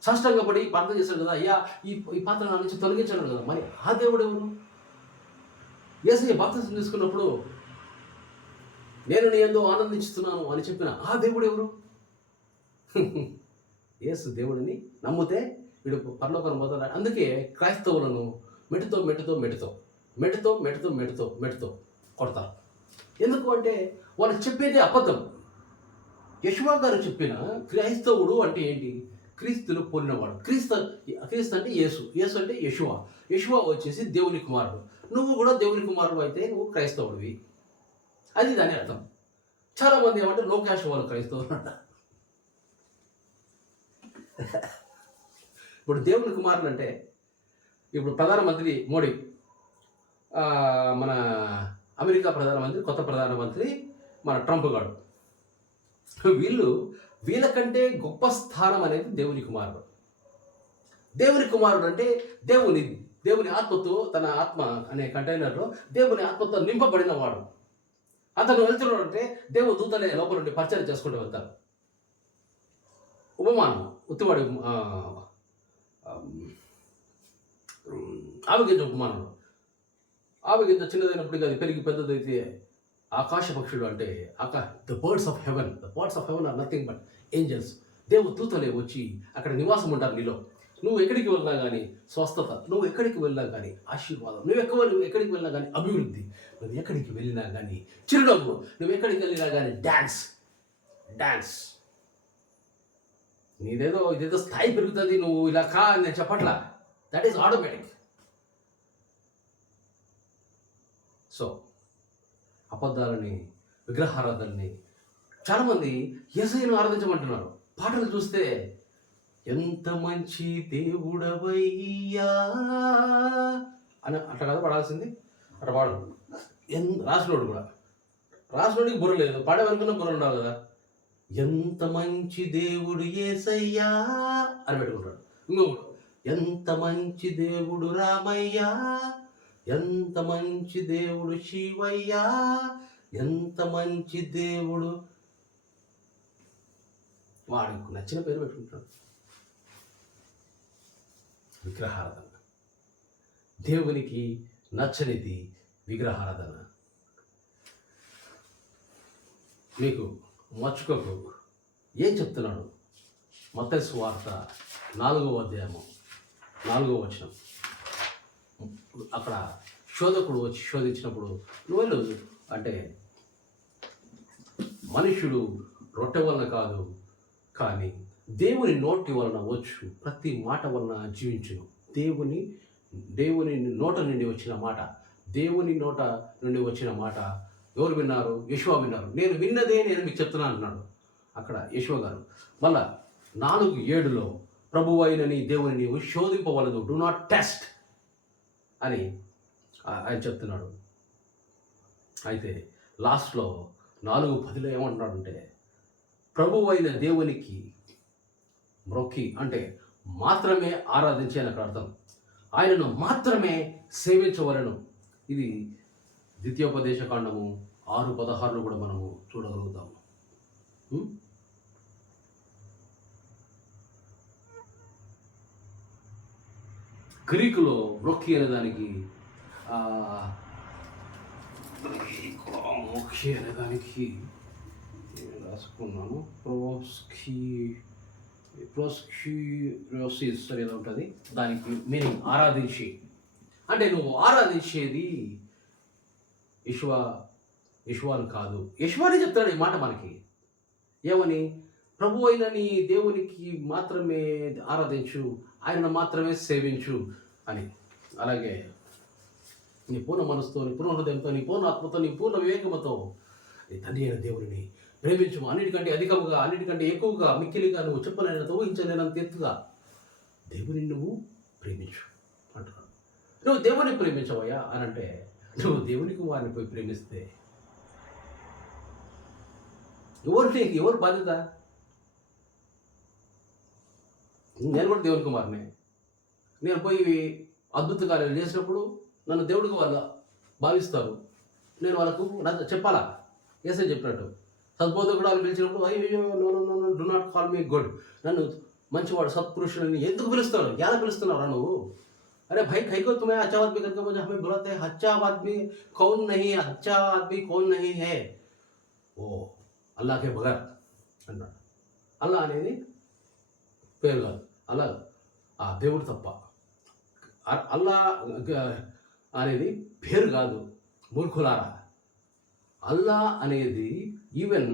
సాష్టంగా పడి ప్రార్థన చేశాడు కదా, అయ్యా ఈ పాత్ర నా నుంచి తొలగించాడు కదా, మరి ఆ దేవుడు ఎవరు? యేసయ్య బాప్తిసం తీసుకున్నప్పుడు నేను నీ యందు ఆనందించుతున్నాను అని చెప్పిన ఆ దేవుడు ఎవరు? యేసు దేవుడిని నమ్మితే వీడు పరలోకాన్ని పోతాడు. అందుకే క్రైస్తవులను మెట్టుతో కొడతారు. ఎందుకు అంటే వాళ్ళు చెప్పేది అబద్ధం. యేషువా గారు చెప్పిన క్రైస్తవుడు అంటే ఏంటి? క్రీస్తును పోలినవాడు. క్రీస్తు అంటే యేసు అంటే యేషువా వచ్చేసి దేవుని కుమారుడు. నువ్వు కూడా దేవుని కుమారుడు అయితే నువ్వు క్రైస్తవుడివి. అది దాని అర్థం. చాలామంది ఏమంటే లోకాష్ వాళ్ళు క్రైస్తవులు అంట. ఇప్పుడు దేవుని కుమారుడు అంటే ఇప్పుడు ప్రధానమంత్రి మోడీ, మన అమెరికా ప్రధానమంత్రి, కొత్త ప్రధానమంత్రి మన ట్రంప్ గారు, వీళ్ళకంటే గొప్ప స్థానం అనేది దేవుని కుమారుడు. దేవుని కుమారుడు అంటే దేవుని ఆత్మతో, తన ఆత్మ అనే కంటైనర్లో దేవుని ఆత్మతో నింపబడిన వాడు. అతను వెళ్తున్నాడు అంటే దేవు దూతలే లోపల నుండి పరిచయం చేసుకుంటూ వెళ్తారు. ఉపమానం ఉత్తివాడి ఆవిగింజ ఉపమానంలో ఆవిగింజ చిన్నదైనప్పటికీ అది పెరిగి పెద్దదైతే ఆకాశ పక్షులు అంటే the birds of heaven are nothing but angels. దేవు దూతలే వచ్చి అక్కడ నివాసం ఉంటారు నీలో. నువ్వు ఎక్కడికి వెళ్ళినా కానీ స్వస్థత, నువ్వు ఎక్కడికి వెళ్ళినా కానీ ఆశీర్వాదం, నువ్వు ఎక్కడికి వెళ్ళినా కానీ అభివృద్ధి, నువ్వు ఎక్కడికి వెళ్ళినా కానీ చిరునవ్వు, నువ్వు ఎక్కడికి వెళ్ళినా కానీ డ్యాన్స్. ఇదేదో స్థాయి పెరుగుతుంది, నువ్వు ఇలా అని నేను చెప్పట్లా. That is automatic. సో అబద్ధాలని, విగ్రహారాధనని చాలామంది యేసయ్యను ఆరాధించమంటున్నారు. పాటలు చూస్తే ఎంత మంచి దేవుడవయ్యా అని అట్లా కదా పడాల్సింది. అట్లా పాడు. రాసినోడికి బుర్ర లేదు, పాడేవనుకున్న బుర్ర ఉండాలి కదా. ఎంత మంచి దేవుడు యేసయ్యా అని పెట్టుకుంటాడు. ఇంకొకడు ఎంత మంచి దేవుడు రామయ్యా, ఎంత మంచి దేవుడు శివయ్యా, ఎంత మంచి దేవుడు, వాడికి నచ్చిన పేరు పెట్టుకుంటాడు. విగ్రహారాధన దేవునికి నచ్చనిది. విగ్రహారాధన మీకు మర్చుకోకు. ఏం చెప్తున్నాడు? మత్తయి సువార్త 4వ అధ్యాయము 4వ వచనం. అక్కడ శోధకుడు వచ్చి శోధించినప్పుడు నువ్వు అంటే మనుషుడు రొట్టె వలన కాదు కానీ దేవుని నోటి వలన వచ్చు ప్రతి మాట వలన జీవించును. దేవుని నోట నుండి వచ్చిన మాట, దేవుని నోట నుండి వచ్చిన మాట ఎవరు విన్నారు? యెషూవ విన్నారు. నేను విన్నదే నేను మీకు చెప్తున్నాను అన్నాడు అక్కడ యెషూవ గారు. మళ్ళా 4:7 ప్రభువైన నీ దేవుని నీవు శోధింపవలదు, డూ నాట్ టెస్ట్ అని ఆయన చెప్తున్నాడు. అయితే లాస్ట్లో 4:10 ఏమంటున్నాడంటే, ప్రభువైన దేవునికి మ్రొక్కి అంటే మాత్రమే ఆరాధించి అని అక్కడ అర్థం. ఆయనను మాత్రమే సేవించవలను. ఇది ద్వితీయోపదేశ కాండము 6:16 కూడా మనము చూడగలుగుతాము. గ్రీకులో మ్రొక్కి అనే దానికి రాసుకున్నాను, ప్రోస్క్యూరోసిస్ అనేది ఉంటుంది. దానికి మీనింగ్ ఆరాధించి అంటే నువ్వు ఆరాధించేది యెషూవను కాదు. యెషూవనే చెప్తాడు ఈ మాట మనకి. ఏమని? ప్రభు అయిన నీ దేవునికి మాత్రమే ఆరాధించు, ఆయనను మాత్రమే సేవించు అని. అలాగే నీ పూర్ణ మనసుతో, నీ పూర్ణ హృదయంతో, నీ పూర్ణ ఆత్మతో, నీ పూర్ణ వివేకముతో నీ తండ్రి అయిన దేవుడిని ప్రేమించు. అన్నిటికంటే అధికముగా, అన్నిటికంటే ఎక్కువగా, మిక్కిలిగా, నువ్వు చెప్పలేనంత, ఊహించలేనంత ఎత్తుగా దేవుని నువ్వు ప్రేమించు అంటున్నాడు. నువ్వు దేవుని ప్రేమించవయ్యా అని అంటే, నువ్వు దేవునికి వారిని పోయి ప్రేమిస్తే ఎవరు బాధ్యత? నేను కూడా దేవుని కుమారునే. నేను పోయి అద్భుత కార్యాలు చేసినప్పుడు నన్ను దేవుడికి వాళ్ళు భావిస్తారు. నేను వాళ్ళకు చెప్పాలా? ఏసై చెప్పినట్టు సద్బోధకుడు వాళ్ళు పిలిచినప్పుడు అయ్యో no do not call me good, నన్ను మంచివాడు సత్పురుషుడిని ఎందుకు పిలుస్తాడు? ఎలా పిలుస్తున్నావురా నువ్వు? अरे भाई कहीं को तुम्हें अच्छा आदमी करके मुझे हमें बुलाते हैं, अच्छा आदमी कौन नहीं, अच्छा आदमी कौन नहीं है, ఓ అల్లాకే బగర్ అన్నాడు. అల్లా అనేది పేరు కాదు, అల్లా ఆ దేవుడు తప్ప. అల్లా అనేది పేరు కాదు మూర్ఖులారా. అల్లా అనేది ఈవెన్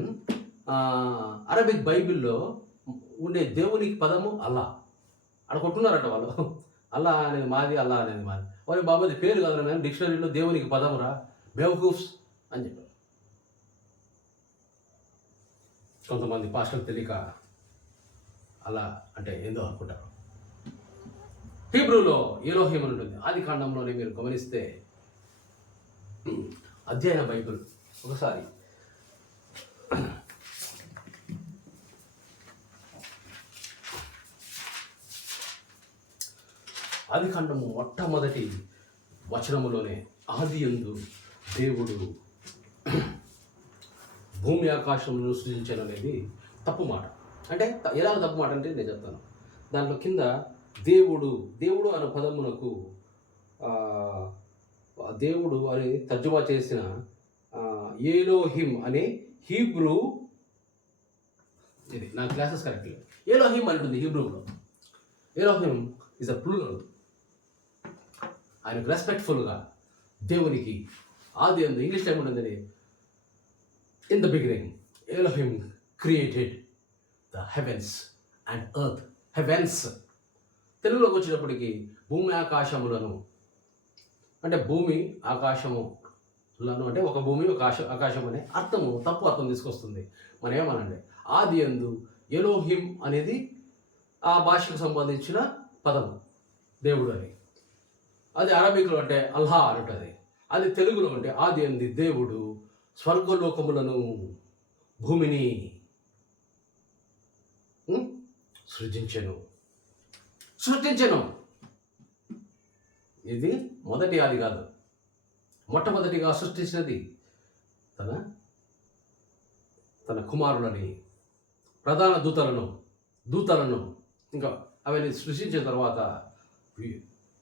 అరబిక్ బైబిల్లో ఉండే దేవునికి పదము అల్లా. అక్కడ కొట్టున్నారట వాళ్ళు. అల్లా అనేది మాది, అల్లా అనేది మాది. వారి బాబాది పేరు కాదు, నేను డిక్షనరీలో దేవునికి పదమురా బేవకూఫ్స్ అని చెప్పారు. కొంతమంది పాస్టర్లు తెలియక అలా అంటే ఏందో అనుకుంటారు. హీబ్రూలో ఎలోహిం అని ఉంటుంది. ఆది కాండంలోనే మీరు గమనిస్తే అధ్యయన బైబిల్ ఒకసారి ఆది కాండము మొట్టమొదటి వచనములోనే ఆదియందు దేవుడు భూమి ఆకాశములను సృజించాను అనేది తప్పు మాట. అంటే ఎలా తప్పు మాట అంటే నేను చెప్తాను. దాంట్లో కింద దేవుడు అనే పదమునకు దేవుడు అని తర్జుమా చేసిన ఏలోహిం అనే హీబ్రూ, ఇది నా క్లాసెస్ కరెక్ట్. ఏలోహిం అంటుంది హీబ్రూలో. Elohim is a plural. ఆయనకు రెస్పెక్ట్ఫుల్గా దేవునికి ఆది అందు ఇంగ్లీష్లో ఏముంటుందని, in the beginning Elohim created the heavens and earth. Heavens తెలుగులోకి వచ్చేటప్పటికి భూమి ఆకాశములను, అంటే భూమి ఆకాశములను అంటే ఒక భూమి ఒక ఆకాశం అనే అర్థము తప్పు అర్థం తీసుకొస్తుంది. మనం ఏమనండి, ఆది అందు ఎలోహిం అనేది ఆ భాషకు సంబంధించిన పదము దేవుడు అని. అది అరబిక్లో అంటే అల్లా అని ఉంటుంది. అది తెలుగులో అంటే ఆది అంది దేవుడు స్వర్గలోకములను భూమిని సృజించెను. ఇది మొదటి ఆది కాదు, మొట్టమొదటిగా సృష్టించినది తన కుమారులని, ప్రధాన దూతలను ఇంకా అవన్నీ సృష్టించిన తర్వాత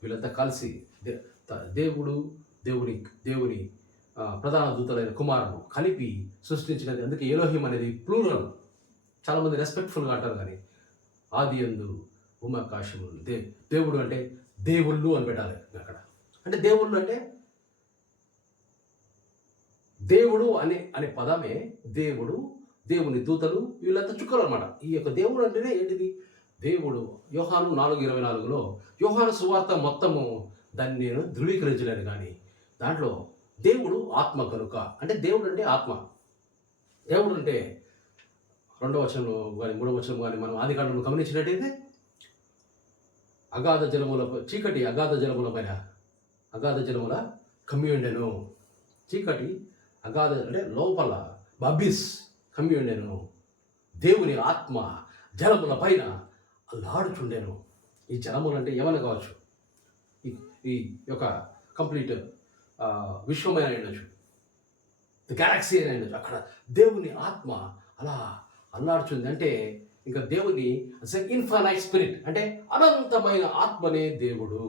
వీళ్ళంతా కలిసి దేవుని ప్రధాన దూతలైన కుమారుడు కలిపి సృష్టించినది. అందుకే ఎలోహిం అనేది ప్లూరల్. చాలామంది రెస్పెక్ట్ఫుల్గా అంటారు, కానీ ఆది యందు భూమాకాశములు దేవుడు అంటే దేవుళ్ళు అని పెట్టాలి అక్కడ. అంటే దేవుళ్ళు అంటే దేవుడు అనే పదమే దేవుడు, దేవుని దూతలు, వీళ్ళంతా చుక్కలు అనమాట. ఈ యొక్క దేవుడు అంటేనే ఏంటిది? దేవుడు. యోహాను 4:24లో యోహాను సువార్త మొత్తము దాన్ని నేను ధృవీకరించలేను, కానీ దాంట్లో దేవుడు ఆత్మ కనుక. అంటే దేవుడు అంటే ఆత్మ. దేవుడు అంటే 2వ వచనంలో కానీ 3వ వచనం కానీ మనం ఆదికాండంలో గమనించినట్టయితే అగాధ జలముల చీకటి అగాధ జలముల కమ్మియుండెను. చీకటి అగాధ అంటే లోపల బబిస్ కమ్మియుండెను. దేవుని ఆత్మ జలముల పైన అల్లాడుచుండెను. ఈ జలములు అంటే ఏమైనా కావచ్చు, ఈ యొక్క కంప్లీట్ విశ్వమైన ఉండొచ్చు, గ్యాలక్సీ అయినా ఉండొచ్చు. అక్కడ దేవుని ఆత్మ అలా అల్లాడుచుంది. అంటే ఇంకా దేవుని ఇన్ఫైనైట్ స్పిరిట్ అంటే అనంతమైన ఆత్మనే దేవుడు.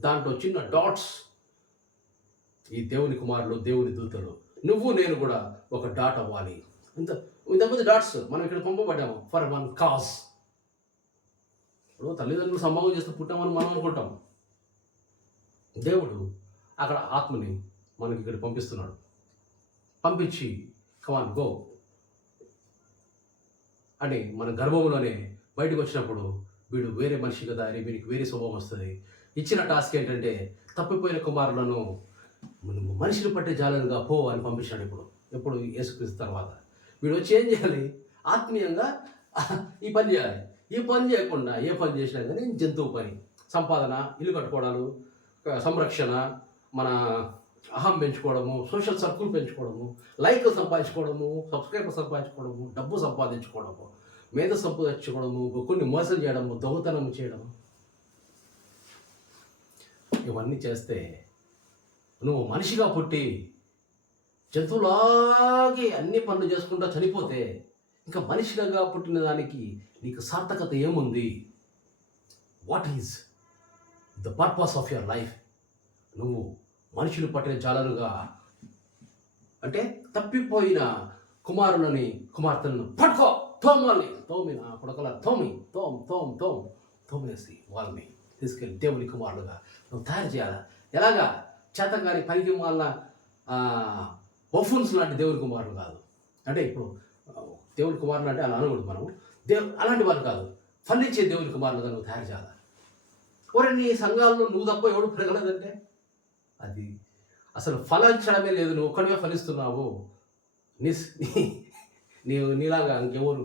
దాంట్లో చిన్న డాట్స్ ఈ దేవుని కుమారులు, దేవుని దూతలు. నువ్వు నేను కూడా ఒక డాట్ అవ్వాలి. ఇంతమంది డాట్స్ మనం ఇక్కడ పంపబడ్డాము ఫర్ వన్ కాజ్. ఇప్పుడు తల్లిదండ్రులు సంభవం చేస్తూ పుట్టామని మనం అనుకుంటాం. దేవుడు అక్కడ ఆత్మని మనకి ఇక్కడ పంపిస్తున్నాడు. పంపించి కమాన్ గో అని మన గర్భంలోనే బయటకు వచ్చినప్పుడు వీడు వేరే మనిషి కదా అని వీడికి వేరే స్వభావం వస్తుంది. ఇచ్చిన టాస్క్ ఏంటంటే తప్పిపోయిన కుమారులను మనిషిని పట్టే జాలనుగా పో అని పంపించాడు. ఎప్పుడు యేసుక్రీస్తు తర్వాత వీడు వచ్చి ఏం చేయాలి? ఆత్మీయంగా ఈ పని చేయాలి. ఈ పని చేయకుండా ఏ పని చేసినా కానీ జంతువు పని, సంపాదన, ఇల్లు కట్టుకోవడాలు, సంరక్షణ, మన అహం పెంచుకోవడము, సోషల్ సర్కిల్ పెంచుకోవడము, లైక్ సంపాదించుకోవడము, సబ్స్క్రైబర్ సంపాదించుకోవడము, డబ్బు సంపాదించుకోవడము, మేధ సంపాదించుకోవడము, కొన్ని మోసం చేయడము, దొంగతనం చేయడము, ఇవన్నీ చేస్తే నువ్వు మనిషిగా పుట్టి జంతువులాగే అన్ని పనులు చేసుకుంటా చనిపోతే ఇంకా మనిషిగా పుట్టిన దానికి నీకు సార్థకత ఏముంది? What is the purpose of your life? నువ్వు మనుషులు పట్టిన జాలరుగా అంటే తప్పిపోయిన కుమార్తెలను పట్టుకో, తోమిన పుడకల తోమేసి వాళ్ళని తీసుకెళ్ళి దేవుని కుమారులుగా నువ్వు తయారు చేయాలి. ఎలాగా? చేతగాని పనికి వాళ్ళ బఫూన్స్ లాంటి దేవుని కుమారులు కాదు. అంటే ఇప్పుడు దేవుని కుమారులు అంటే అలా అనకూడదు మనం. అలాంటి వాళ్ళు కాదు, ఫలించే దేవుని కుమారులుగా నువ్వు తయారు చేయాలి. నీ సంఘాల్లో నువ్వు తప్ప ఎవడు పెరగలేదంటే అది అసలు ఫలించడమే లేదు. నువ్వు ఒక్కడిగా ఫలిస్తున్నావు. నీలాగా ఇంకెవరు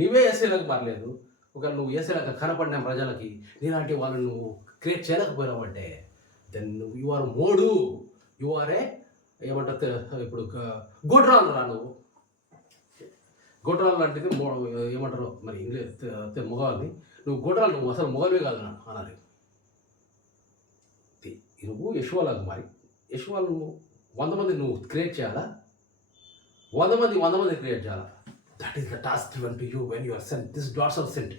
నీవే ఏసేలాగా మారలేదు. ఒకవేళ నువ్వు ఏసేలాగా కనపడిన ప్రజలకి నీలాంటి వాళ్ళు నువ్వు క్రియేట్ చేయలేకపోయినావంటే దెన్ యు ఆర్ మోడు, యు ఆర్ ఏమంటారు ఇప్పుడు గోడ్రాలు రా. నువ్వు గోడ్రాలు లాంటిది ఏమంటారు మరి ఇంగ్లీష్ మొగవాళ్ళని, నువ్వు గోడ్రాలు, నువ్వు అసలు మొగవే కాదు అనాలి. నువ్వు యశువలాగా మరి యశువాలు 100 మంది నువ్వు క్రియేట్ చేయాలా? 100 మంది క్రియేట్ చేయాలా? That is the task given to you when you are sent. This dots are sent.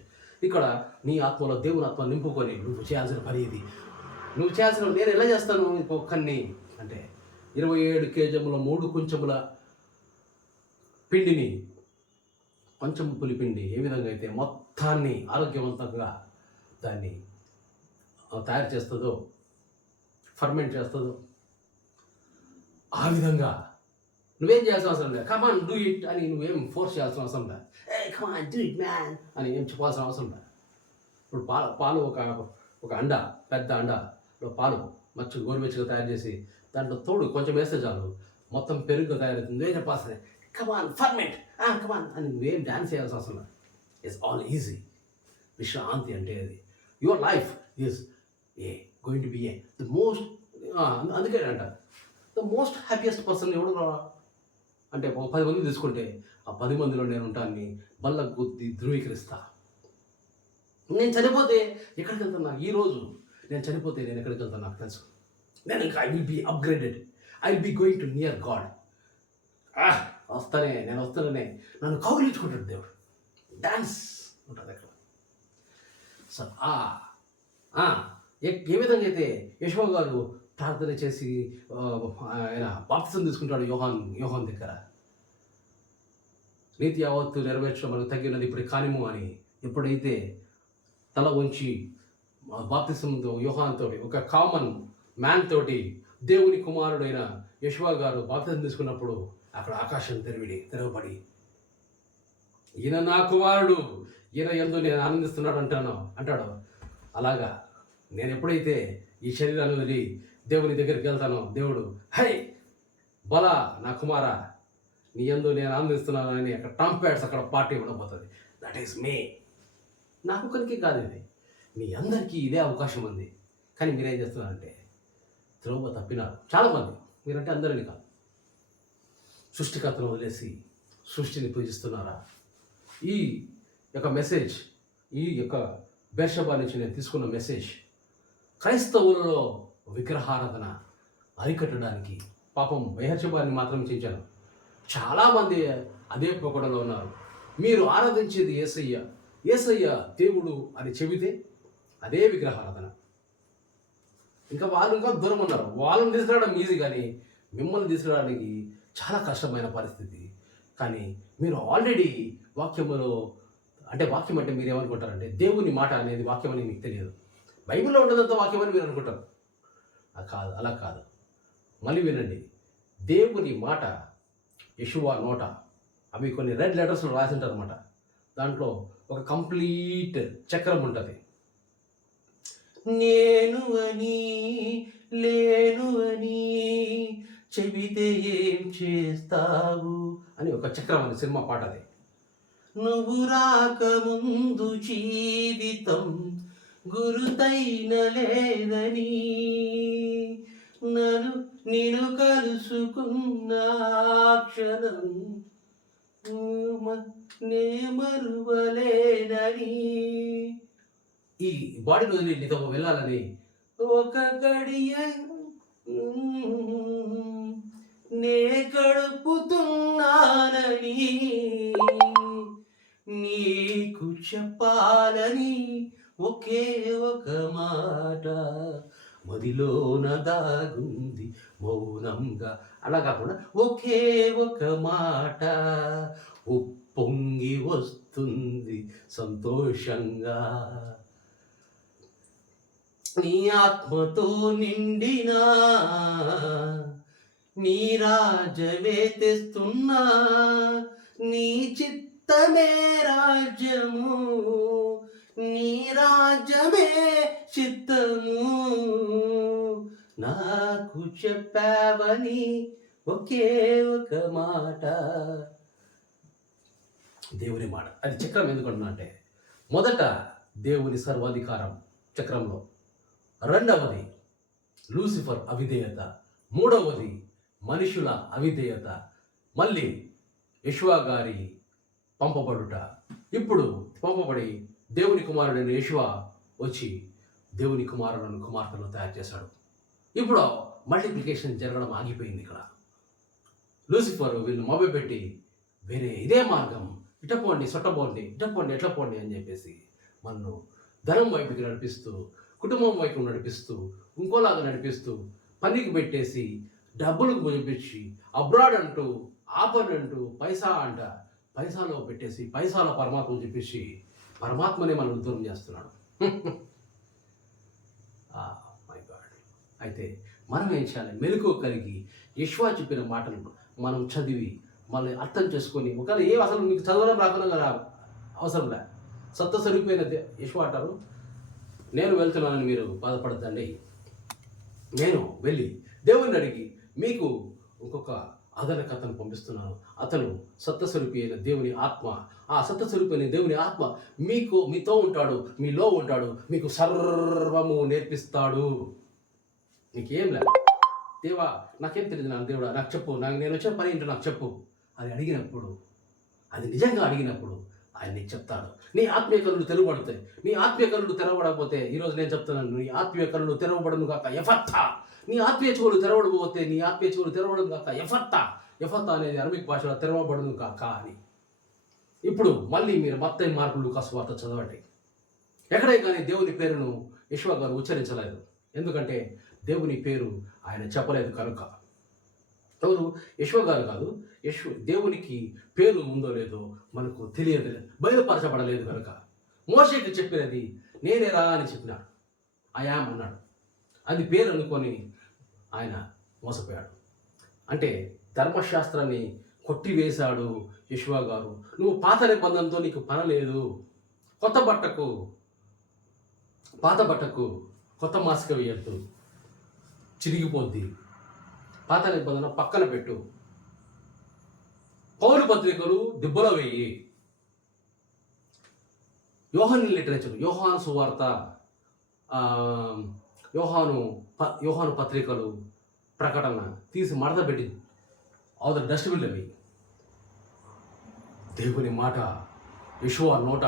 ఇక్కడ నీ ఆత్మలో దేవుని ఆత్మ నింపుకొని నువ్వు చేయాల్సిన పని ఇది. నువ్వు చేయాల్సిన నేను ఎలా చేస్తాను ఇంకొకరిని అంటే 27 కేజముల 3 కొంచెముల పిండిని, కొంచెం పులిపిండి ఏ విధంగా అయితే మొత్తాన్ని ఆరోగ్యవంతంగా దాన్ని తయారు చేస్తుందో, ఫర్మెంట్ చేస్తుందో, ఆ విధంగా నువ్వేం చేయాల్సిన అవసరం లేదు. కమాన్ డూ ఇట్ అని నువ్వేం ఫోర్స్ చేయాల్సిన అవసరం లేదు. కమాన్ డూ ఇట్ మ్యాన్ అని ఏం చెప్పాల్సిన అవసరం లేదు. ఇప్పుడు పాలు ఒక అండ, పెద్ద అండలో పాలు మంచి గోరువెచ్చగా తయారు చేసి దాంట్లో తోడు కొంచెం వేస్తే చాలు మొత్తం పెరుగుగా తయారవుతుంది. నువ్వేం చెప్పాల్సిందే కమాన్ ఫర్మెంట్, కమాన్ అని నువ్వేం డ్యాన్స్ చేయాల్సిన అవసరం లేదు. It's all easy. విశ్రాంతి అంటే అది. Your life is going to be the most, అందుకే అంట ద మోస్ట్ హ్యాపీయెస్ట్ పర్సన్ ఎవడు అంటే 10 మంది తీసుకుంటే ఆ 10 మందిలో నేను ఉంటాన్ని బల్ల గుద్ది ధృవీకరిస్తా. నేను చనిపోతే ఎక్కడికి వెళ్తున్నా? ఈరోజు నేను చనిపోతే నేను ఎక్కడికి వెళ్తాను నాకు తెలుసు. నేను ఇంకా I will be upgraded, I will be going to near God. వస్తానే నన్ను కౌగిలించుకుంటాడు దేవుడు. డాన్స్ ఉంటుంది అక్కడ. సో ఏ విధంగా అయితే యెషోవా గారు ప్రార్థన చేసి ఆయన బాప్తిసం తీసుకుంటాడు యోహాన్ దగ్గర, నీతి యావత్తు నెరవేర్చడం మనకు తగ్గినది ఇప్పుడు కానిము అని ఎప్పుడైతే తల వంచి బాప్తిసంతో యోహాన్ తోటి, ఒక కామన్ మ్యాన్ తోటి దేవుని కుమారుడైన యెషోవా గారు బాప్తిసం తీసుకున్నప్పుడు అక్కడ ఆకాశం తెరవబడి ఈయన నా కుమారుడు, ఈయన యందు నేను ఆనందిస్తున్నాడు అంటాడు. అలాగా నేను ఎప్పుడైతే ఈ శరీరాన్ని వదిలి దేవుని దగ్గరికి వెళ్తానో దేవుడు హై బల నా కుమార నీ యందు నేను ఆనందిస్తున్నానని అక్కడ ట్రంపెట్స్ అక్కడ పార్టీ ఇవ్వబోతుంది. దట్ ఈస్ మే. నాకు ఒకరికి కాదు ఇది, మీ అందరికీ ఇదే అవకాశం ఉంది. కానీ మీరేం చేస్తున్నారంటే త్రోవ తప్పినారు చాలామంది. మీరంటే అందరినీ కాదు, సృష్టికర్తను వదిలేసి సృష్టిని పూజిస్తున్నారా? ఈ యొక్క మెసేజ్, ఈ యొక్క బెర్షబా నుంచి నేను తీసుకున్న మెసేజ్ క్రైస్తవులలో విగ్రహారాధన అరికట్టడానికి. పాపం బెహర్షబాని మాత్రం చేయించాను. చాలామంది అదే పోకడలో ఉన్నారు. మీరు ఆరాధించేది యేసయ్య, యేసయ్య దేవుడు అని చెబితే అదే విగ్రహారాధన. ఇంకా వాళ్ళు ఇంకా దూరం ఉన్నారు. వాళ్ళని తీసుకురావడం ఈజీ, కానీ మిమ్మల్ని తీసుకురావడానికి చాలా కష్టమైన పరిస్థితి. కానీ మీరు ఆల్రెడీ వాక్యములో, అంటే వాక్యం అంటే మీరు ఏమనుకుంటారంటే దేవుని మాట అనేది వాక్యం అని మీకు తెలియదు. బైబిల్లో ఉండదంతా వాక్యం అని మీరు అనుకుంటారు. కాదు, అలా కాదు. మళ్ళీ వినండి, దేవుని మాట యెషువా నోట, అవి కొన్ని రెడ్ లెటర్స్లో రాసింటారు అనమాట. దాంట్లో ఒక కంప్లీట్ చక్రం ఉంటుంది. నేను అని లేను అని చెబితే ఏం చేస్తావు అని ఒక చక్రం అని సినిమా పాట అది. నువ్వు రాకముందు జీవితం గురుతైన లేదని, నేను కలుసుకున్న క్షణం నే మరువలేనని, ఈ బాడీ వదిలి నీతో వెళ్ళాలని ఒక గడియ నే గడుపుతున్నానని నీకు చెప్పాలని ఒకే ఒక మాట మదిలోన దాగుంది మౌనంగా. అలా కాకుండా ఒకే ఒక మాట ఉప్పొంగి వస్తుంది సంతోషంగా. నీ ఆత్మతో నిండినా నీ రాజ్యమే తెస్తున్నా, నీ చిత్తమే రాజ్యము, నీ రాజ్యమే చిత్తము, నాకు చెప్పావని ఒకే ఒక మాట. దేవుని మాట అది చక్రం ఎందుకంటున్నా అంటే, మొదట దేవుని సర్వాధికారం చక్రంలో, రెండవది లూసిఫర్ అవిధేయత, మూడవది మనుషుల అవిధేయత, మళ్ళీ యెషువా గారి పంపబడుట. ఇప్పుడు పంపబడి దేవుని కుమారుడైన యెషువా వచ్చి దేవుని కుమారులను కుమార్తెలను తయారు చేశాడు. ఇప్పుడు మల్టిప్లికేషన్ జరగడం ఆగిపోయింది. ఇక్కడ లూసిఫర్ వీళ్ళు మభ్యపెట్టి వేరే ఇదే మార్గం, ఇటపోండి సొట్టపోండి, ఇటపోండి ఎట్లా పోండి అని చెప్పేసి మనను ధనం వైపుకి నడిపిస్తూ, కుటుంబం వైపు నడిపిస్తూ, ఇంకోలాగా నడిపిస్తూ, పనికి పెట్టేసి డబ్బులకు చూపించి అబ్రాడ్ అంటూ, ఆపన్ అంటూ, పైసా అంట, పైసాలో పెట్టేసి పైసాలో పరమాత్మను చూపించి పరమాత్మనే మనం దూరం చేస్తున్నాడు. My God. అయితే మనం ఏం చేయాలి? మెలకువ కలిగి యెషువా చెప్పిన మాటలు మనం చదివి మళ్ళీ అర్థం చేసుకొని, ఒకవేళ ఏ అసలు మీకు చదవడం రాకుండా కదా అవసరం లే, సత్త సరిపోయిన యెషువా అంటారు, నేను వెళ్తున్నానని మీరు బాధపడద్దండి. నేను వెళ్ళి దేవుణ్ణి అడిగి మీకు ఇంకొక అదనకథను పంపిస్తున్నాను. అతను సత్యస్వరూపి అయిన దేవుని ఆత్మ, ఆ సత్యస్వరూపి అయిన దేవుని ఆత్మ మీతో ఉంటాడు, మీలో ఉంటాడు, మీకు సర్వము నేర్పిస్తాడు. నీకేం లేదు, దేవా నాకేం తెలియదు, నాకు దేవుడా నాకు చెప్పు, నేను వచ్చిన పని ఏంటో నాకు చెప్పు అని అడిగినప్పుడు, అది నిజంగా అడిగినప్పుడు ఆయన నీకు చెప్తాడు. నీ ఆత్మీయ కళ్ళు తెరవబడతాయి. నీ ఆత్మీయ కళ్ళు తెరవబడకపోతే, ఈరోజు నేను చెప్తున్నాను, నీ ఆత్మీయ కళ్ళు తెరవబడను కాక ఎఫర్తా. నీ ఆత్మీయ చెవులు తెరవడకపోతే, నీ ఆత్మీయ చెవులు తెరవడం కాక ఎఫర్తా. ఎఫర్తా అనేది అరబిక్ భాషలో తెరవబడను కాక అని. ఇప్పుడు మళ్ళీ మీరు మత్తయి మార్కు లూకా సువార్త చదవండి. ఎక్కడే కానీ దేవుని పేరును యెషువా గారు ఉచ్చరించలేదు. ఎందుకంటే దేవుని పేరు ఆయన చెప్పలేదు కనుక. ఎవరు? యెషువా గారు కాదు. దేవునికి పేరు ఉందో లేదో మనకు తెలియదు, బయలుపరచబడలేదు కనుక. మోషేకి చెప్పినది నేనేరా అని చెప్పినాడు, ఐయామ్ అన్నాడు. అది పేరు అనుకొని ఆయన మోసపోయాడు. అంటే ధర్మశాస్త్రాన్ని కొట్టివేశాడు యెషువా గారు. నువ్వు పాత నిబంధనతో నీకు పని లేదు, పాత బట్టకు కొత్త మాసిక వేయద్దు, చిరిగిపోద్ది. పాత నిబంధన పక్కన పెట్టు. పౌలు పత్రికలు దిబ్బలో వేయి. యోహాను లిటరేచర్, యోహాను సువార్త, యోహాను పత్రికలు, ప్రకటన తీసి మడత పెట్టి అవతల డస్ట్బిన్లో వేయి. దేవుని మాట, యెషోవా నోట,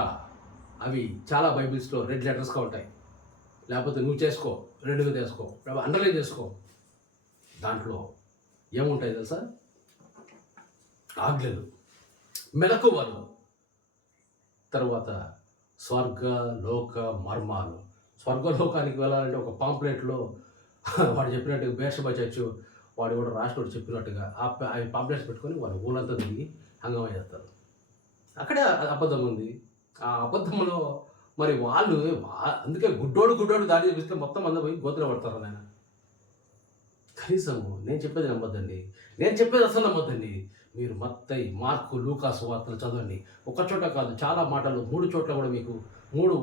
అవి చాలా బైబిల్స్లో రెడ్ లెటర్స్గా ఉంటాయి. లేకపోతే నువ్వు చేసుకో, రెడ్గా చేసుకో, లేకపోతే అండర్లైన్ చేసుకో. దాంట్లో ఏముంటాయి తెలుసా? ఆజ్ఞలు, మెలకువలు, తర్వాత స్వర్గ లోక మర్మాలు. స్వర్గలోకానికి వెళ్ళాలంటే ఒక పాంప్లెట్లో వాడు చెప్పినట్టుగా బేర్షబా చర్చ్ వాడు కూడా రాష్ట్రుడు చెప్పినట్టుగా అవి పాంప్లెట్స్ పెట్టుకొని వాళ్ళు ఊళ్ళంతా తిరిగి హంగమా చేస్తారు. అక్కడే అబద్ధం ఉంది. ఆ అబద్ధంలో మరి వాళ్ళు అందుకే గుడ్డోడు దాడి చూపిస్తే మొత్తం అందరూ పోయి గోతులు పడతారు. ఆయన కనీసము నేను చెప్పేది నమ్మొద్దండి, నేను చెప్పేది అసలు నమ్మొద్దండి. మీరు మత్తయి, మార్కు, లూకా సువార్తలు చదవండి. ఒక చోట కాదు, చాలా మాటలు 3 చోట్ల కూడా మీకు 3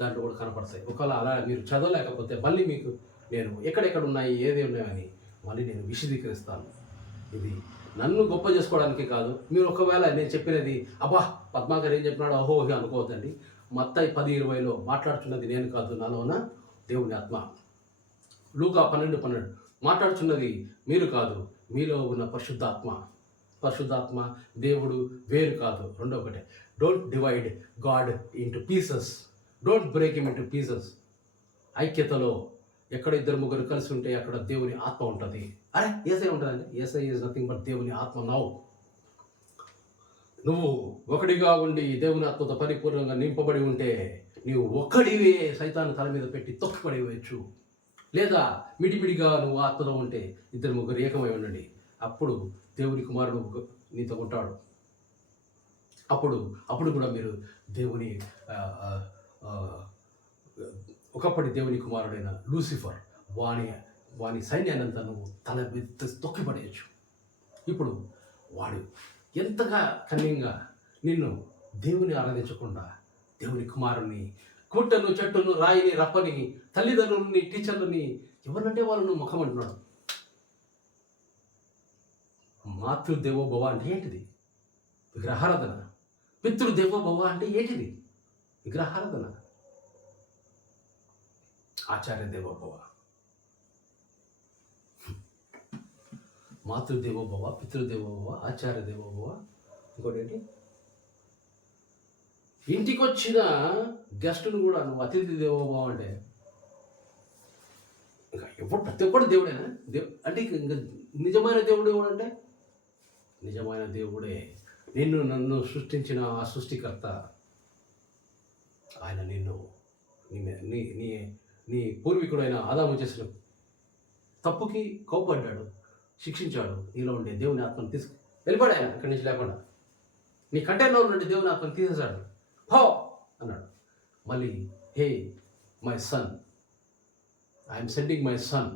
దాంట్లో కూడా కనపడతాయి. ఒకవేళ అలా మీరు చదవలేకపోతే మళ్ళీ మీకు నేను ఎక్కడెక్కడ ఉన్నాయి, ఏది ఉన్నాయని మళ్ళీ నేను విశదీకరిస్తాను. ఇది నన్ను గొప్ప చేసుకోవడానికి కాదు. మీరు ఒకవేళ నేను చెప్పినది అబ్బా పద్మాకర్ ఏం చెప్పినాడు అహో అనుకోవద్దండి. మత్తయి 10:20లో మాట్లాడుతున్నది నేను కాదు, నాలోన దేవుని ఆత్మ. లూకా 12:12 మాట్లాడుతున్నది మీరు కాదు, మీలో ఉన్న పరిశుద్ధాత్మ దేవుడు వేరు కాదు. రెండో ఒకటే, don't divide God into pieces, don't break him into pieces. ఐక్యతలో ఎక్కడ 2-3 కలిసి ఉంటే అక్కడ దేవుని ఆత్మ ఉంటుంది. అరే ఏసై ఉంటుందండి, ఏసై ఈజ్ నథింగ్ బట్ దేవుని ఆత్మ. నువ్వు ఒకటిగా ఉండి దేవుని ఆత్మతో పరిపూర్ణంగా నింపబడి ఉంటే నీవు ఒక్కడివే సైతాను తల మీద పెట్టి తొక్కిపడేయవచ్చు. లేదా మిడిమిడిగా నువ్వు ఆత్మలో ఉంటే 2-3 ఏకమై ఉండండి. అప్పుడు దేవుని కుమారుడు నీతో ఉంటాడు. అప్పుడు కూడా మీరు దేవుని ఒకప్పటి దేవుని కుమారుడైన లూసిఫర్ వాని సైన్యాన్నంతా నువ్వు తల మీద తొక్కిపడేయచ్చు. ఇప్పుడు వాడు ఎంతగా కన్యంగా నిన్ను దేవుని ఆరాధించకుండా దేవుని కుమారుని కుట్టను, చెట్టును, రాయిని, రప్పని, తల్లిదండ్రులని, టీచర్లని ఎవరినంటే వాళ్ళను ముఖం అంటున్నాడు. మాతృదేవోభవ అంటే ఏంటిది? విగ్రహారాధన. పితృదేవోభవ అంటే ఏంటిది? విగ్రహారాధన. ఆచార్య దేవోభవ. మాతృదేవోభవ, పితృదేవోభవ, ఆచార్య దేవోభవ. ఇంకోటి ఏంటి? ఇంటికి వచ్చిన గెస్టును కూడా నువ్వు అతిథి దేవోభవ అంటే ఇంకా ప్రతి ఒక్కడు దేవుడేనా? అంటే ఇంకా నిజమైన దేవుడు ఎవడు అంటే నిజమైన దేవుడే నన్ను సృష్టించిన ఆ సృష్టికర్త. ఆయన నిన్ను నీ పూర్వీకుడైన ఆదాము చేసిన తప్పుకి కోపడ్డాడు, శిక్షించాడు. నీలో ఉండే దేవుని ఆత్మను వెళ్ళిపోయాడు. ఆయన అక్కడి నుంచి లేకుండా నీ కంటైనర్లో నుండి దేవుని ఆత్మను తీసేశాడు. హో అన్నాడు. మళ్ళీ hey my son, I'm sending my son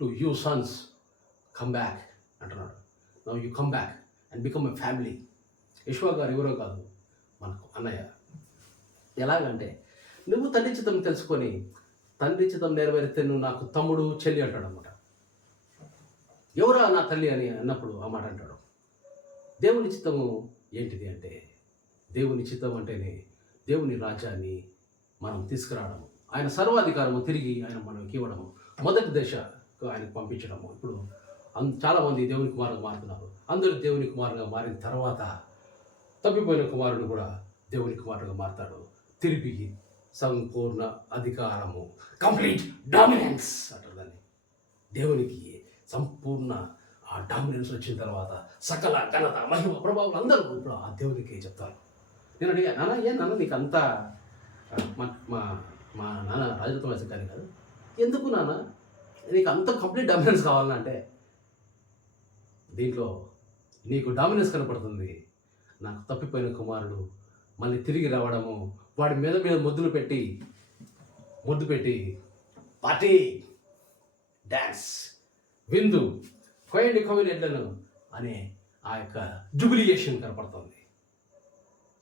to you sons, come back అంటున్నాడు. Now you come back and become a family. Yeshua గారు ఎవరో కాదు, మనకు అన్నయ్య. ఎలాగంటే నువ్వు తండ్రి చిత్తం తెలుసుకొని తండ్రి చిత్తం నెరవేరితే నువ్వు నాకు తమ్ముడు, చెల్లి అంటాడు అనమాట. ఎవరా నా తల్లి అని అన్నప్పుడు ఆ మాట అంటాడు. దేవుని చిత్తము ఏంటిది అంటే, దేవుని చిత్తం అంటేనే దేవుని రాజ్యాన్ని మనం తీసుకురావడము, ఆయన సర్వాధికారము తిరిగి ఆయన మనకి ఇవ్వడము, మొదటి దశకు ఆయనకు పంపించడము. ఇప్పుడు చాలామంది దేవుని కుమారుగా మారుతున్నారు. అందరూ దేవుని కుమారుగా మారిన తర్వాత తప్పిపోయిన కుమారుడు కూడా దేవుని కుమారుడుగా మారుతాడు. తిరిగి సంపూర్ణ అధికారము, కంప్లీట్ డామినెన్స్ అంటారు దాన్ని. దేవునికి సంపూర్ణ ఆ డామినెన్స్ వచ్చిన తర్వాత సకల ఘనత, మహిమ, ప్రభావాలు అందరూ ఇప్పుడు ఆ దేవునికి చెప్తారు. నేను అడిగా, నాన్న నీకు అంతా మా నాన్న రాజరత్న వయసు కానీ కాదు, ఎందుకు నాన్న నీకు అంత కంప్లీట్ డామినెన్స్ కావాలన్నా అంటే, దీంట్లో నీకు డామినెన్స్ కనపడుతుంది. నాకు తప్పిపోయిన కుమారుడు మళ్ళీ తిరిగి రావడము, వాడి మీద ముద్దు పెట్టి పార్టీ, డ్యాన్స్, విందు, కోయండి ఎడ్లను అనే ఆ యొక్క జుబిలియేషన్ కనపడుతుంది.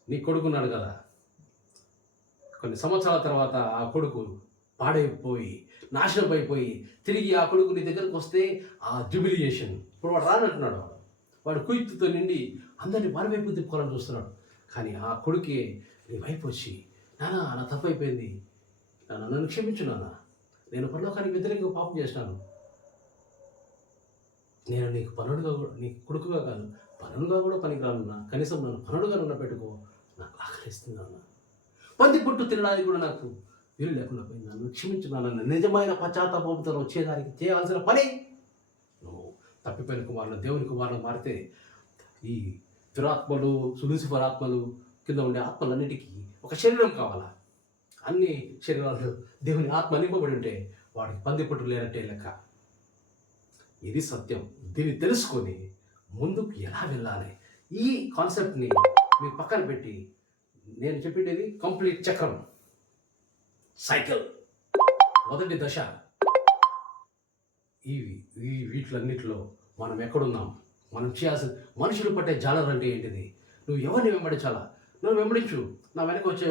నీ కొడుకున్నాడు కదా, కొన్ని సంవత్సరాల తర్వాత ఆ కొడుకు పాడైపోయి నాశనం అయిపోయి తిరిగి ఆ కొడుకు నీ దగ్గరకు వస్తే ఆ డ్యూబిలియేషన్. ఇప్పుడు వాడు రానంటున్నాడు, వాడు కుయుక్తితో నిండి అందరినీ వారి వైపు తిప్పుకోవాలని చూస్తున్నాడు. కానీ ఆ కొడుకే నీ వైపు వచ్చి, నాన్న నా తప్పు అయిపోయింది, నన్ను క్షమించు నాన్న, నేను పరలోకానికి వ్యతిరేకంగా పాపం చేసినాను, నేను నీకు పనుడుగా కూడా, నీకు కొడుకుగా కాదు పనులుగా కూడా పనికిరానున్నా, కనీసం నన్ను పనుడుగా నన్ను పెట్టుకో, నాకు ఆకలిస్తున్నాను, పంది పుట్టు తినడానికి కూడా నాకు వీలు లేకుండా పోయింది, నన్ను క్షమించున్నాను. నిజమైన పశ్చాత్తాపంతో వచ్చేదానికి చేయాల్సిన పని నువ్వు తప్పిపోయిన కుమారులు దేవుని కుమారులు మారితే ఈ దురాత్మలు సులుసిఫర్ ఆత్మలు కింద ఉండే ఆత్మలన్నిటికీ ఒక శరీరం కావాలా. అన్ని శరీరాలు దేవుని ఆత్మ నింపబడి ఉంటే వాడికి పంది పుట్టు లేనట్టే లెక్క. ఇది సత్యం. దీన్ని తెలుసుకొని ముందుకు ఎలా వెళ్ళాలి, ఈ కాన్సెప్ట్ని మీ పక్కన పెట్టి నేను చెప్పేది కంప్లీట్ చక్రం, సైకిల్. మొదటి దశ వీటిలన్నిటిలో మనం ఎక్కడున్నాం, మనం చేయాల్సిన మనుషులు పట్టే జాలర్ అంటే ఏంటిది. నువ్వు ఎవరిని వెంబడించాలా, నువ్వు వెంబడించు, నా వెనక వచ్చే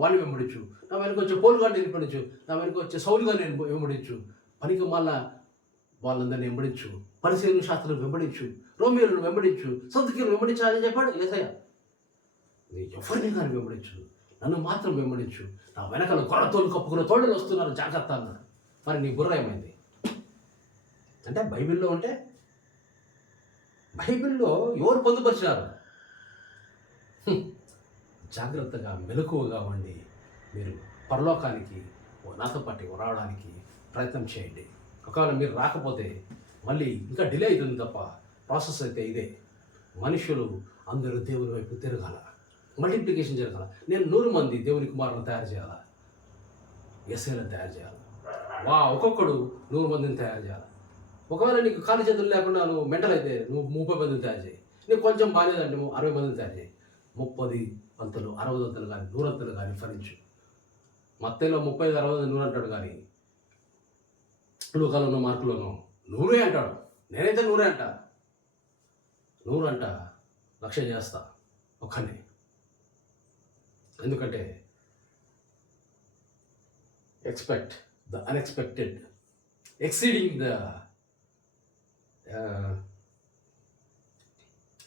వాడిని వెంబడించు, నా వెనక వచ్చే పోలు గారిని వెంబడించు, నా వెనక వచ్చే సౌలు గారిని వెంబడించు, పనికి మళ్ళా వాళ్ళందరినీ వెంబడించు, పరిశీలన శాస్త్రం వెంబడించు, రోమియోలను వెంబడించు, సదుకీయులను వెంబడించాలని చెప్పాడు యేసయ్య. నీ ఎవరిని కానీ వెంబడించు, నన్ను మాత్రం వెంబడించు, నా వెనకాల గొర్రెతోలు కప్పుకున్న తోడలు వస్తున్నారు జాగ్రత్త అన్నాడు. మరి నీ బుర్ర ఏమైంది అంటే బైబిల్లో ఉంటే, బైబిల్లో ఎవరు పొందుపరిచారు? జాగ్రత్తగా మెలకువగా ఉండి మీరు పరలోకానికి నాతో పాటు రావడానికి ప్రయత్నం చేయండి. ఒకవేళ మీరు రాకపోతే మళ్ళీ ఇంకా డిలే అవుతుంది తప్ప ప్రాసెస్ అయితే ఇదే. మనుషులు అందరూ దేవుని వైపు తిరగాల, మల్టిప్లికేషన్ జరగాల. నేను 100 మంది దేవుని కుమారులను తయారు చేయాలా, ఎస్ఐలను తయారు చేయాలి, ఒక్కొక్కడు 100 మందిని తయారు చేయాలి. ఒకవేళ నీకు కాలు చేతులు లేకుండా నువ్వు మెంటల్ అయితే నువ్వు 30 మందిని తయారు చేయి. నీకు కొంచెం బాగాలేదంటే నువ్వు 60 మందిని తయారు చేయి. 30 వంతులు 60 వంతులు కానీ 100 వంతులు కానీ ఫలించు. మత్తయిలో 35, 60, 100 అంటాడు, కానీ లూకాలోనూ మార్కులోనూ 100 అంటాడు. నేనైతే 100 అంట, 100 అంట, 1,00,000 చేస్తా ఒక్కనే. ఎందుకంటే expect the unexpected, exceeding the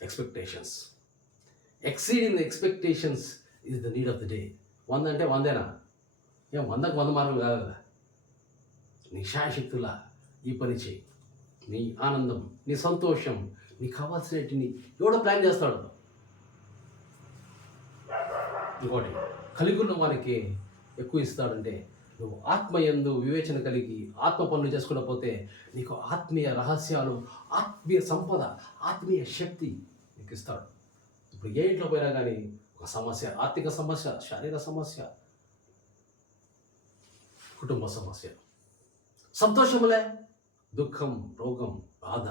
expectations. Exceeding the expectations is the need of the day. 100 అంటే 100 ఏం 100కు 100 మార్కులు కాదు కదా. నీ శాయశక్తులా ఈ పని చేయి. నీ ఆనందం, నీ సంతోషం, నీకు కావాల్సినటిని ఎవడో ప్లాన్ చేస్తాడు. ఇంకోటి, కలిగి ఉన్న వానికి ఎక్కువ ఇస్తాడంటే నువ్వు ఆత్మయందు వివేచన కలిగి ఆత్మ పనులు చేసుకోకపోతే నీకు ఆత్మీయ రహస్యాలు, ఆత్మీయ సంపద, ఆత్మీయ శక్తి నీకు ఇస్తాడు. ఇప్పుడు ఏ ఇంట్లో పోయినా కానీ ఒక సమస్య, ఆర్థిక సమస్య, శారీర సమస్య, కుటుంబ సమస్య, సంతోషములే, దుఃఖం, రోగం, బాధ,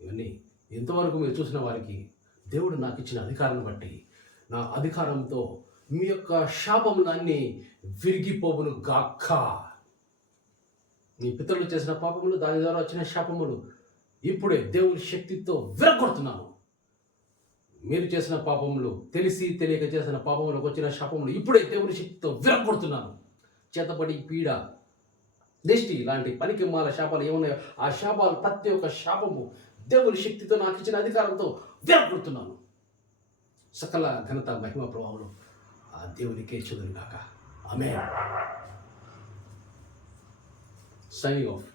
ఇవన్నీ ఎంతవరకు మీరు చూసిన వారికి దేవుడు నాకు ఇచ్చిన అధికారాన్ని బట్టి నా అధికారంతో మీ యొక్క శాపములన్నీ విరిగిపోవును గాక. మీ పితరులు చేసిన పాపములు, దాని ద్వారా వచ్చిన శాపములు ఇప్పుడే దేవుని శక్తితో విరగొడుతున్నాను. మీరు చేసిన పాపములు, తెలిసి తెలియక చేసిన పాపములకు వచ్చిన శాపములు ఇప్పుడే దేవుని శక్తితో విరగొడుతున్నాను. చేతబడి, పీడ, దిష్టి లాంటి పనికి మాల శాపాలు ఏమున్నాయో ఆ శాపాలు, ప్రతి ఒక్క శాపము దేవుని శక్తితో నాకు ఇచ్చిన అధికారంతో విరగొడుతున్నాను. సకల ఘనత, మహిమ, ప్రభావం ఆ దేవునికే చెందును గాక. ఆమేన్. Signing of.